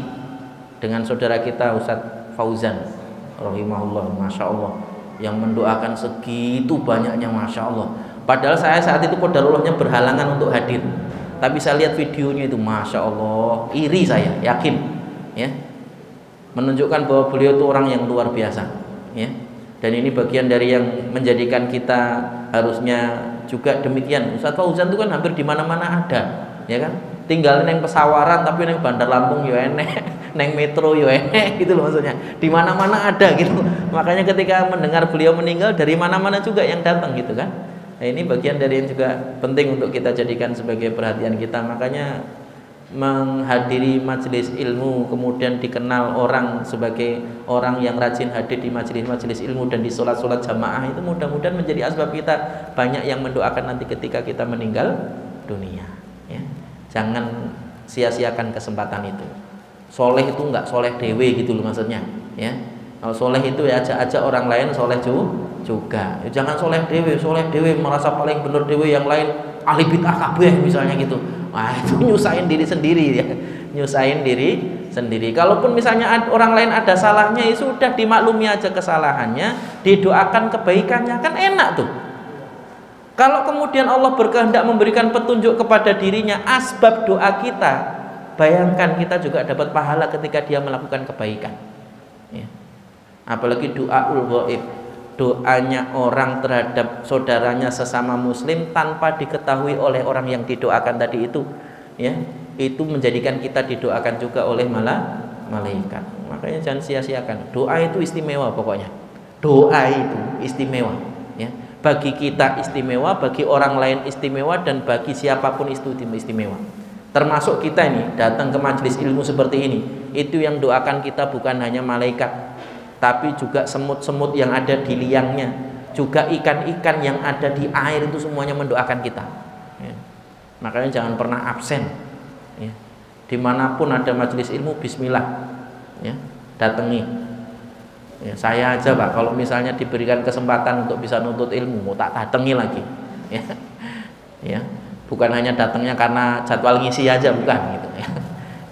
dengan saudara kita Ustadz Fauzan rahimahullah, masya Allah, yang mendoakan segitu banyaknya, masya Allah. Padahal saya saat itu qadarullahnya berhalangan untuk hadir, tapi saya lihat videonya itu, masya Allah, iri saya, yakin, ya, menunjukkan bahwa beliau itu orang yang luar biasa, ya. Dan ini bagian dari yang menjadikan kita harusnya juga demikian. Ustadz Fauzan itu kan hampir di mana-mana ada, ya kan, tinggal neng pesawaran tapi neng Bandar Lampung yo enek, neng metro yo enek, gitu loh maksudnya, di mana-mana ada gitu. Makanya ketika mendengar beliau meninggal, dari mana-mana juga yang datang gitu kan. Nah, ini bagian dari yang juga penting untuk kita jadikan sebagai perhatian kita. Makanya menghadiri majelis ilmu, kemudian dikenal orang sebagai orang yang rajin hadir di majelis-majelis ilmu dan di sholat-sholat jamaah, itu mudah-mudahan menjadi asbab kita banyak yang mendoakan nanti ketika kita meninggal dunia, ya. Jangan sia-siakan kesempatan itu. Soleh itu enggak soleh dewe gitu loh maksudnya, ya. Kalau soleh itu ya ajak-ajak orang lain soleh juga. Ya, jangan soleh dewe merasa paling benar dewe, yang lain ahli bid'ah kabeh misalnya gitu. Wah, itu nyusahin diri sendiri, ya. Nyusahin diri sendiri. Kalaupun misalnya orang lain ada salahnya, ya sudah, dimaklumi aja kesalahannya, didoakan kebaikannya, kan enak tuh. Kalau kemudian Allah berkehendak memberikan petunjuk kepada dirinya, asbab doa kita, bayangkan kita juga dapat pahala ketika dia melakukan kebaikan, ya. Apalagi doaul ghaib, doanya orang terhadap saudaranya sesama muslim tanpa diketahui oleh orang yang didoakan tadi itu, ya, itu menjadikan kita didoakan juga oleh malaikat. Makanya jangan sia-siakan. Doa itu istimewa, pokoknya doa itu istimewa, ya. Bagi kita istimewa, bagi orang lain istimewa, dan bagi siapapun itu istimewa. Termasuk kita ini datang ke majelis ilmu seperti ini, itu yang doakan kita bukan hanya malaikat, tapi juga semut-semut yang ada di liangnya, juga ikan-ikan yang ada di air, itu semuanya mendoakan kita, ya. Makanya jangan pernah absen, ya. Dimanapun ada majelis ilmu, bismillah, ya, datangi. Ya, saya aja Pak, kalau misalnya diberikan kesempatan untuk bisa nuntut ilmu, mau tak datangi lagi, ya. Ya, bukan hanya datangnya karena jadwal ngisi aja, bukan gitu, ya.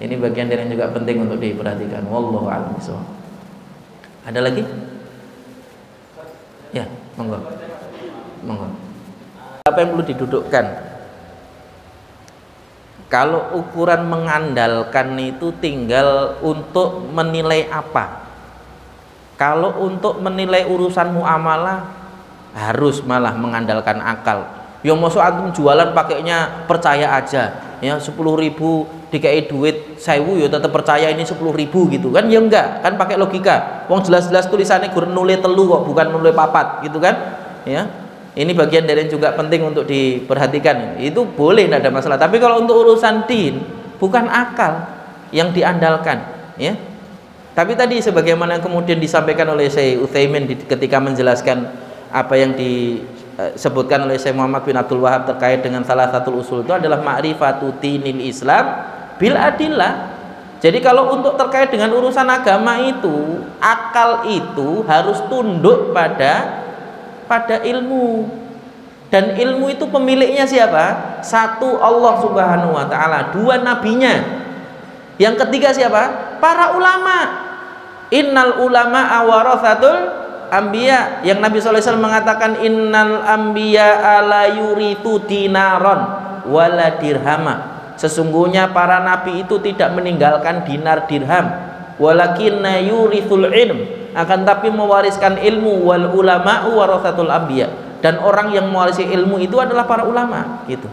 Ini bagian dari yang juga penting untuk diperhatikan. Wallahu a'lam bishawab. Ada lagi? Ya, monggo. Monggo. Apa yang perlu didudukkan? Kalau ukuran mengandalkan itu tinggal untuk menilai apa. Kalau untuk menilai urusan muamalah harus malah mengandalkan akal. Ya masuk antum jualan pakainya percaya aja, ya 10.000 dikai duit 1.000 ya tetap percaya ini 10.000 gitu kan, ya enggak kan, pakai logika. Wong jelas-jelas tulisannya gur nule telu kok, bukan nule papat gitu kan, ya. Ini bagian dari yang juga penting untuk diperhatikan. Itu boleh, tidak ada masalah. Tapi kalau untuk urusan din, bukan akal yang diandalkan, ya. Tapi tadi sebagaimana kemudian disampaikan oleh Syekh Utsaimin ketika menjelaskan apa yang disebutkan oleh Syekh Muhammad bin Abdul Wahab terkait dengan salah satu usul itu adalah ma'rifatu dinil Islam bil adillah. Jadi kalau untuk terkait dengan urusan agama itu, akal itu harus tunduk pada ilmu. Dan ilmu itu pemiliknya siapa? Satu, Allah Subhanahu wa taala, dua, nabinya. Yang ketiga siapa? Para ulama. Innal ulama waratsatul anbiya, yang Nabi sallallahu alaihi wasallam mengatakan innal anbiya la yurithu dinaron wala dirhama. Sesungguhnya para nabi itu tidak meninggalkan dinar dirham, walakinna yurithul ilm, akan tapi mewariskan ilmu. Wal ulama waratsatul anbiya, dan orang yang mewarisi ilmu itu adalah para ulama, gitu.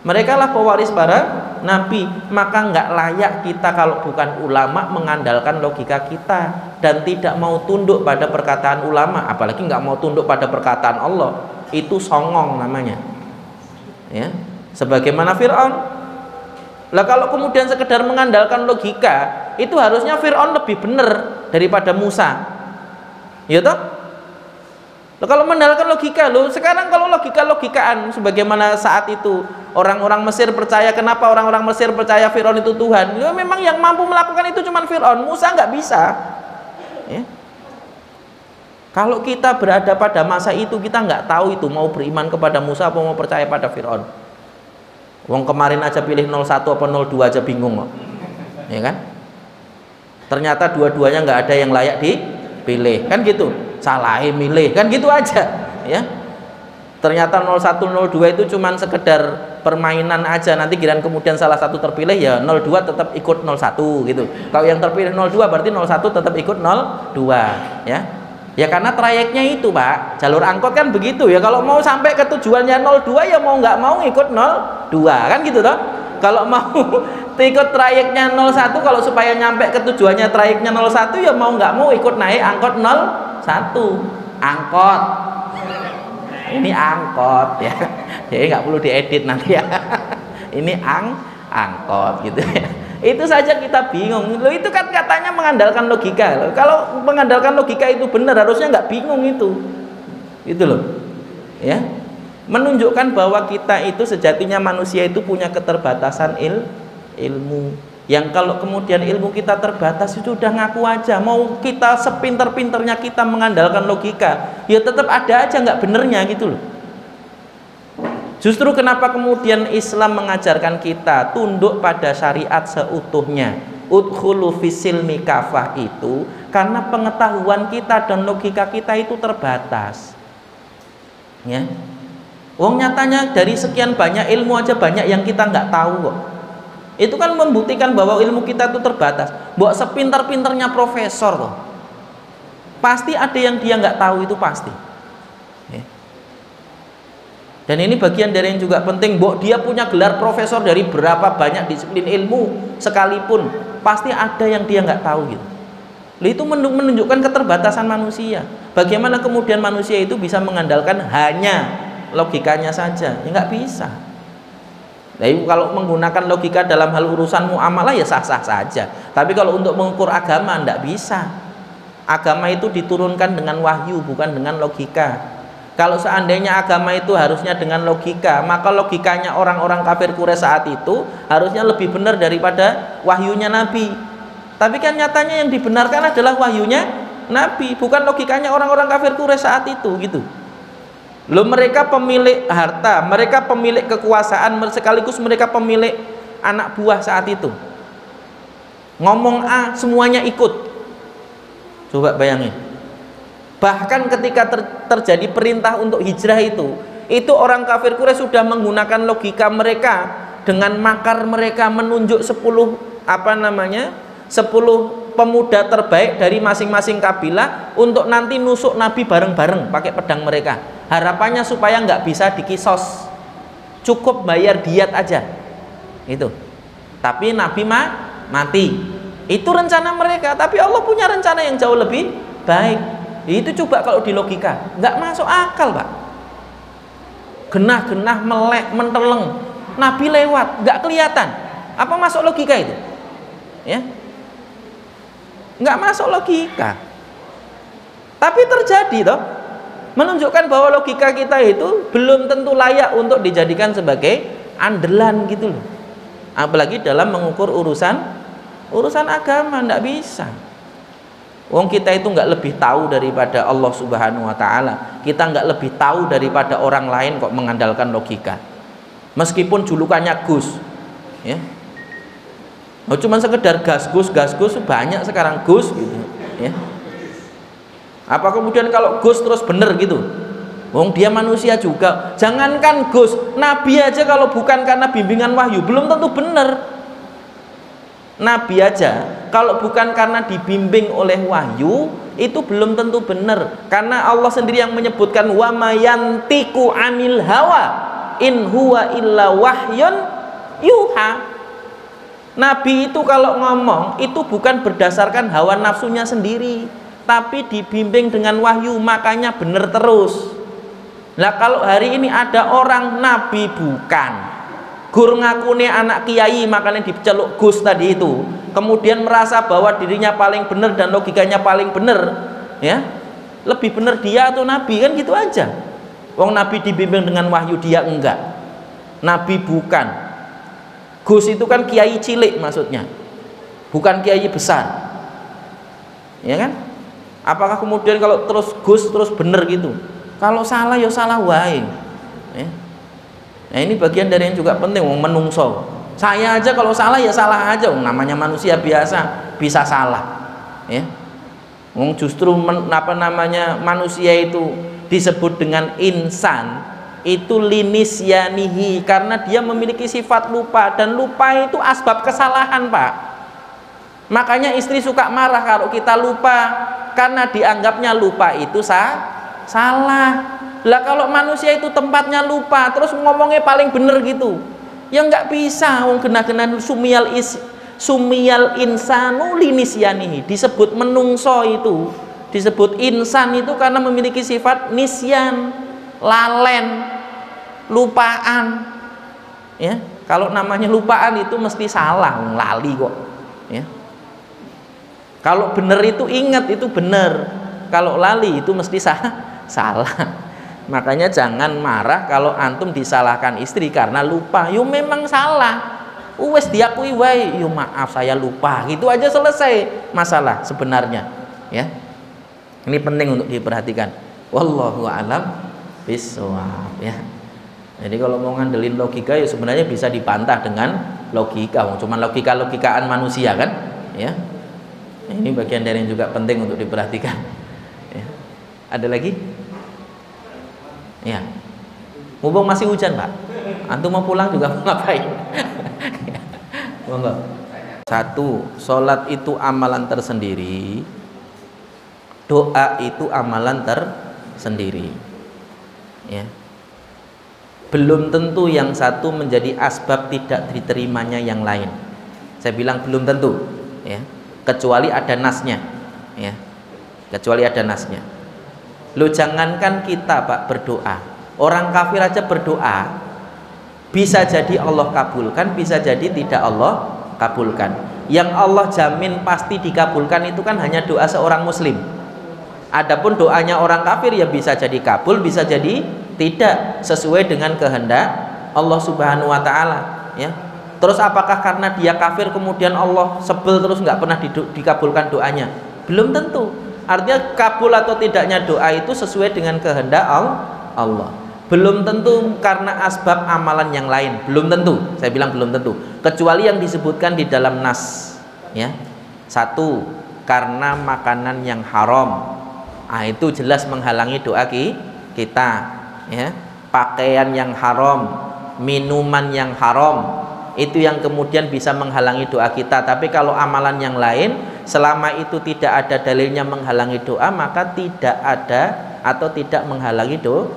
Mereka lah pewaris para nabi. Maka nggak layak kita kalau bukan ulama mengandalkan logika kita dan tidak mau tunduk pada perkataan ulama, apalagi nggak mau tunduk pada perkataan Allah. Itu songong namanya, ya. Sebagaimana Fir'aun. Lah kalau kemudian sekedar mengandalkan logika, itu harusnya Fir'aun lebih benar daripada Musa, ya toh? Kalau mengandalkan logika, loh sekarang kalau logika-logikaan sebagaimana saat itu orang-orang Mesir percaya, kenapa orang-orang Mesir percaya Fir'aun itu Tuhan? Ya memang yang mampu melakukan itu cuma Fir'aun, Musa nggak bisa, ya. Kalau kita berada pada masa itu, kita nggak tahu itu mau beriman kepada Musa atau mau percaya pada Fir'aun. Wong kemarin aja pilih 01 apa 02 aja bingung kok, ya kan? Ternyata dua-duanya nggak ada yang layak dipilih, kan gitu. Salah milih, kan gitu aja, ya. Ternyata 01 02 itu cuman sekedar permainan aja, nanti giliran kemudian salah satu terpilih ya 02 tetap ikut 01 gitu. Kalau yang terpilih 02 berarti 01 tetap ikut 02, ya. Ya karena trayeknya itu, Pak, jalur angkot kan begitu ya. Kalau mau sampai ke tujuannya 02 ya mau nggak mau ikut 02, kan gitu toh. Kalau mau ikut trayeknya 01, kalau supaya nyampe ke tujuannya trayeknya 01 ya mau nggak mau ikut naik angkot 01. Angkot, ini angkot ya, jadi nggak perlu diedit nanti ya. Ini angkot gitu ya. Itu saja kita bingung. Loh, itu kan katanya mengandalkan logika. Loh, kalau mengandalkan logika itu benar, harusnya nggak bingung itu loh, ya. Menunjukkan bahwa kita itu sejatinya manusia itu punya keterbatasan ilmu. Yang kalau kemudian ilmu kita terbatas, itu udah ngaku aja. Mau kita sepinter-pinternya kita mengandalkan logika, ya tetap ada aja nggak benernya gitu loh. Justru kenapa kemudian Islam mengajarkan kita tunduk pada syariat seutuhnya, udkhulu fisilmi kafah, itu karena pengetahuan kita dan logika kita itu terbatas, ya. Wong nyatanya dari sekian banyak ilmu aja banyak yang kita nggak tahu kok. Itu kan membuktikan bahwa ilmu kita itu terbatas. Mbok sepintar-pintarnya profesor loh, pasti ada yang dia nggak tahu, itu pasti. Dan ini bagian dari yang juga penting. Mbok dia punya gelar profesor dari berapa banyak disiplin ilmu sekalipun, pasti ada yang dia nggak tahu gitu. Itu menunjukkan keterbatasan manusia. Bagaimana kemudian manusia itu bisa mengandalkan hanya logikanya saja? Ya nggak bisa. Jadi kalau menggunakan logika dalam hal urusan muamalah ya sah-sah saja. Tapi kalau untuk mengukur agama nggak bisa. Agama itu diturunkan dengan wahyu, bukan dengan logika. Kalau seandainya agama itu harusnya dengan logika, maka logikanya orang-orang kafir Quraisy saat itu harusnya lebih benar daripada wahyunya Nabi. Tapi kan nyatanya yang dibenarkan adalah wahyunya Nabi, bukan logikanya orang-orang kafir Quraisy saat itu gitu. Loh, mereka pemilik harta, mereka pemilik kekuasaan, sekaligus mereka pemilik anak buah saat itu. Ngomong A semuanya ikut. Coba bayangin. Bahkan ketika terjadi perintah untuk hijrah itu orang kafir Quraisy sudah menggunakan logika mereka dengan makar mereka, menunjuk 10 pemuda terbaik dari masing-masing kabilah untuk nanti nusuk Nabi bareng-bareng pakai pedang mereka. Harapannya supaya nggak bisa dikisos, cukup bayar diat aja itu. Tapi Nabi mati. Itu rencana mereka, tapi Allah punya rencana yang jauh lebih baik. Itu coba kalau di logika nggak masuk akal, Pak. Genah-genah, melek, menteleng, Nabi lewat nggak kelihatan. Apa masuk logika itu? Ya, nggak masuk logika. Tapi terjadi toh, menunjukkan bahwa logika kita itu belum tentu layak untuk dijadikan sebagai andalan gitu loh. Apalagi dalam mengukur urusan agama, nggak bisa. Wong kita itu nggak lebih tahu daripada Allah Subhanahu Wa Taala. Kita nggak lebih tahu daripada orang lain kok mengandalkan logika. Meskipun julukannya Gus, ya. Oh, cuman sekedar gas Gus banyak sekarang Gus gitu, ya. Apa kemudian kalau Gus terus bener gitu? Wong dia manusia juga. Jangankan Gus, Nabi aja kalau bukan karena bimbingan wahyu belum tentu bener. Nabi aja kalau bukan karena dibimbing oleh wahyu itu belum tentu benar, karena Allah sendiri yang menyebutkan wa mayantiku anil hawa in huwa illa wahyun yuha. Nabi itu kalau ngomong itu bukan berdasarkan hawa nafsunya sendiri, tapi dibimbing dengan wahyu, makanya benar terus. Nah kalau hari ini ada orang Nabi bukan, gur ngakune anak kiai makanya diceluk Gus tadi itu, kemudian merasa bahwa dirinya paling benar dan logikanya paling benar, ya lebih benar dia atau Nabi, kan gitu aja. Wong Nabi dibimbing dengan wahyu, dia enggak. Nabi bukan. Gus itu kan kiai cilik maksudnya, bukan kiai besar, ya kan? Apakah kemudian kalau terus Gus terus benar gitu? Kalau salah ya salah wae, ya. Nah ini bagian dari yang juga penting, wong menungso. Saya aja kalau salah ya salah aja, wong namanya manusia biasa bisa salah. Ya. Wong justru manusia itu disebut dengan insan itu linisyanihi karena dia memiliki sifat lupa, dan lupa itu asbab kesalahan, Pak. Makanya istri suka marah kalau kita lupa karena dianggapnya lupa itu salah. Lah kalau manusia itu tempatnya lupa terus ngomongnya paling bener gitu, ya nggak bisa. Wong kena sumiyal insanu linisyanihi, disebut menungso itu, disebut insan itu karena memiliki sifat nisyan, lalen, lupaan. Ya, kalau namanya lupaan itu mesti salah, lali kok. Ya. Kalau bener itu ingat itu bener, kalau lali itu mesti salah. Makanya jangan marah kalau antum disalahkan istri karena lupa. Yo memang salah, wes diakui wae, yo maaf saya lupa, gitu aja selesai masalah sebenarnya, ya. Ini penting untuk diperhatikan. Wallahu a'lam bishawab, ya. Jadi kalau mau ngandelin logika ya sebenarnya bisa dibantah dengan logika, cuma logika-logikaan manusia kan, ya. Ini bagian dari yang juga penting untuk diperhatikan, ya. Ada lagi? Ya. Mumpung masih hujan, Pak. Antum mau pulang juga mau ngapain? Monggo. Satu, sholat itu amalan tersendiri, doa itu amalan tersendiri. Ya. Belum tentu yang satu menjadi asbab tidak diterimanya yang lain. Saya bilang belum tentu, ya. Kecuali ada nasnya, ya. Kecuali ada nasnya. Lo jangankan kita, Pak, berdoa. Orang kafir aja berdoa, bisa jadi Allah kabulkan, bisa jadi tidak Allah kabulkan. Yang Allah jamin pasti dikabulkan itu kan hanya doa seorang muslim. Adapun doanya orang kafir ya bisa jadi kabul, bisa jadi tidak, sesuai dengan kehendak Allah Subhanahu wa taala, ya. Terus apakah karena dia kafir kemudian Allah sebel terus nggak pernah dikabulkan doanya? Belum tentu. Artinya kabul atau tidaknya doa itu sesuai dengan kehendak Allah. Belum tentu karena asbab amalan yang lain, belum tentu. Saya bilang belum tentu. Kecuali yang disebutkan di dalam nas, ya. Satu, karena makanan yang haram. Ah, itu jelas menghalangi doa kita, ya. Pakaian yang haram, minuman yang haram, itu yang kemudian bisa menghalangi doa kita. Tapi kalau amalan yang lain, selama itu tidak ada dalilnya menghalangi doa, maka tidak ada atau tidak menghalangi doa.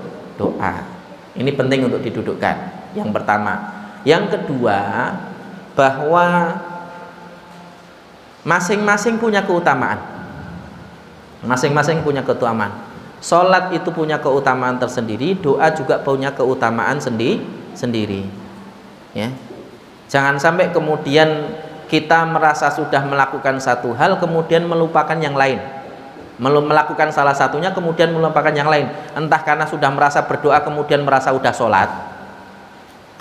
Ini penting untuk didudukkan. Yang pertama. Yang kedua, bahwa masing-masing punya keutamaan. Masing-masing punya keutamaan. Salat itu punya keutamaan tersendiri, doa juga punya keutamaan sendiri. Ya. Jangan sampai kemudian kita merasa sudah melakukan satu hal kemudian melupakan yang lain. Melakukan salah satunya kemudian melupakan yang lain. Entah karena sudah merasa berdoa kemudian merasa sudah sholat.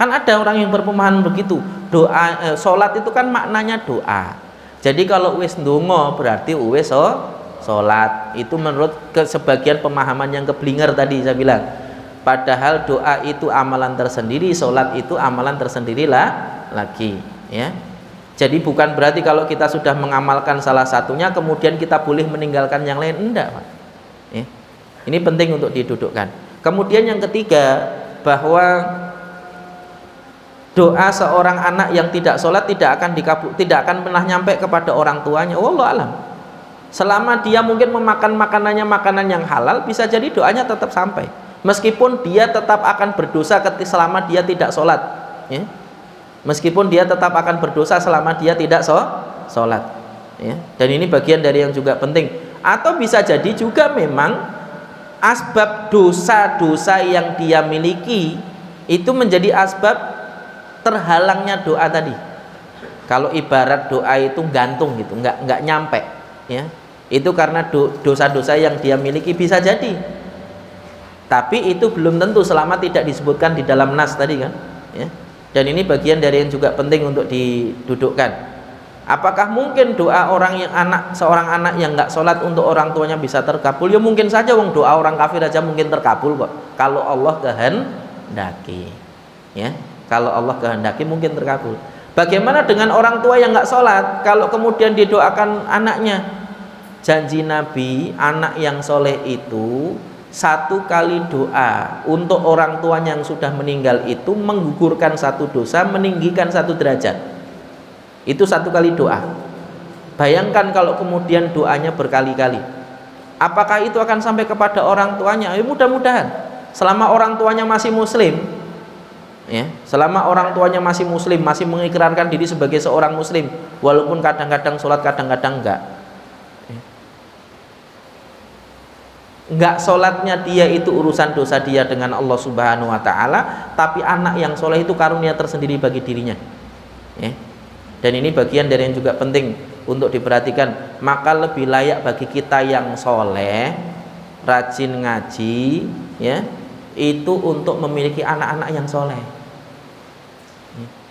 Kan ada orang yang berpemahaman begitu. Doa, sholat itu kan maknanya doa. Jadi kalau wis ndonga berarti wis sholat. Itu menurut sebagian pemahaman yang keblinger tadi saya bilang. Padahal doa itu amalan tersendiri, sholat itu amalan tersendiri lagi, ya. Jadi bukan berarti kalau kita sudah mengamalkan salah satunya kemudian kita boleh meninggalkan yang lain, enggak, Pak. Ya. Ini penting untuk didudukkan. Kemudian yang ketiga, bahwa doa seorang anak yang tidak sholat tidak akan pernah nyampe kepada orang tuanya. Wallahu alam. Selama dia mungkin memakan makanan yang halal, bisa jadi doanya tetap sampai. Meskipun dia tetap akan berdosa selama dia tidak sholat, ya. Meskipun dia tetap akan berdosa selama dia tidak sholat, ya. Dan ini bagian dari yang juga penting. Atau bisa jadi juga memang asbab dosa-dosa yang dia miliki itu menjadi asbab terhalangnya doa tadi. Kalau ibarat doa itu gantung gitu, nggak nyampe, ya. Itu karena dosa-dosa yang dia miliki, bisa jadi. Tapi itu belum tentu selama tidak disebutkan di dalam nas tadi kan, ya. Dan ini bagian dari yang juga penting untuk didudukkan. Apakah mungkin doa seorang anak yang nggak sholat untuk orang tuanya bisa terkabul? Ya mungkin saja, wong doa orang kafir aja mungkin terkabul kok. Kalau Allah kehendaki, ya. Kalau Allah kehendaki mungkin terkabul. Bagaimana dengan orang tua yang nggak sholat? Kalau kemudian didoakan anaknya, janji Nabi, anak yang soleh itu satu kali doa untuk orang tuanya yang sudah meninggal itu menggugurkan satu dosa, meninggikan satu derajat. Itu satu kali doa. Bayangkan kalau kemudian doanya berkali-kali, apakah itu akan sampai kepada orang tuanya? Ya mudah-mudahan. Selama orang tuanya masih muslim, ya, selama orang tuanya masih muslim, masih mengikrarkan diri sebagai seorang muslim, walaupun kadang-kadang sholat, kadang-kadang enggak sholatnya dia itu urusan dosa dia dengan Allah Subhanahu wa ta'ala, tapi anak yang soleh itu karunia tersendiri bagi dirinya, ya. Dan ini bagian dari yang juga penting untuk diperhatikan. Maka lebih layak bagi kita yang soleh, rajin ngaji, ya, itu untuk memiliki anak-anak yang soleh,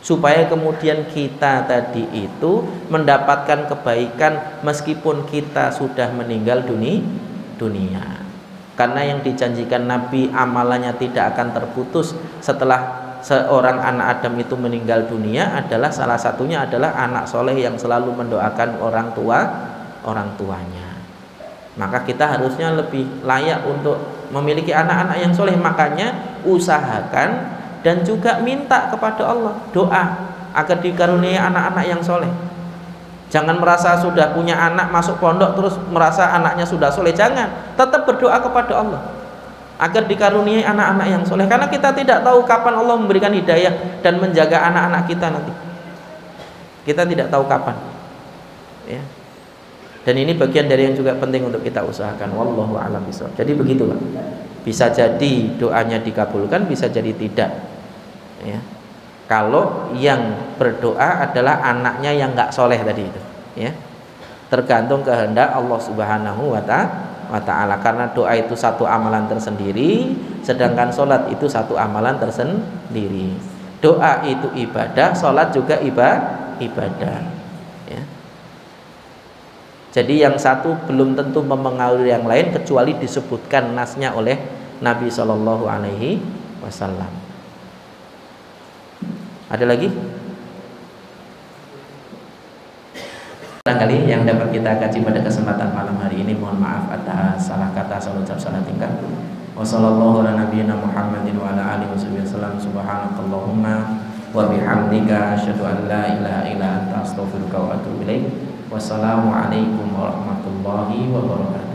supaya kemudian kita tadi itu mendapatkan kebaikan meskipun kita sudah meninggal dunia. Karena yang dijanjikan Nabi amalannya tidak akan terputus setelah seorang anak Adam itu meninggal dunia adalah salah satunya adalah anak soleh yang selalu mendoakan orang tuanya. Maka kita harusnya lebih layak untuk memiliki anak-anak yang soleh. Makanya usahakan dan juga minta kepada Allah, doa agar dikaruniai anak-anak yang soleh. Jangan merasa sudah punya anak masuk pondok terus merasa anaknya sudah soleh, jangan. Tetap berdoa kepada Allah agar dikaruniai anak-anak yang soleh, karena kita tidak tahu kapan Allah memberikan hidayah dan menjaga anak-anak kita nanti. Kita tidak tahu kapan, ya. Dan ini bagian dari yang juga penting untuk kita usahakan. Wallahu a'lam bishawab. Jadi begitulah. Bisa jadi doanya dikabulkan, bisa jadi tidak. Ya. Kalau yang berdoa adalah anaknya yang nggak soleh tadi itu, ya. Tergantung kehendak Allah Subhanahu wa Ta'ala. Karena doa itu satu amalan tersendiri, sedangkan sholat itu satu amalan tersendiri. Doa itu ibadah, sholat juga ibadah. Ya. Jadi yang satu belum tentu mempengaruhi yang lain kecuali disebutkan nasnya oleh Nabi Shallallahu Alaihi Wasallam. Ada lagi? Barangkali yang dapat kita kaji pada kesempatan malam hari ini. Mohon maaf atas salah kata, salah ucap, salah tingkah. Wassallallahu ala nabiyyina Muhammadin wa ala alihi wasallam. Subhanakallahumma wa bihamdika asyhadu an la ilaha illa anta astaghfiruka wa atubu ilaik. Wassalamualaikum warahmatullahi wabarakatuh.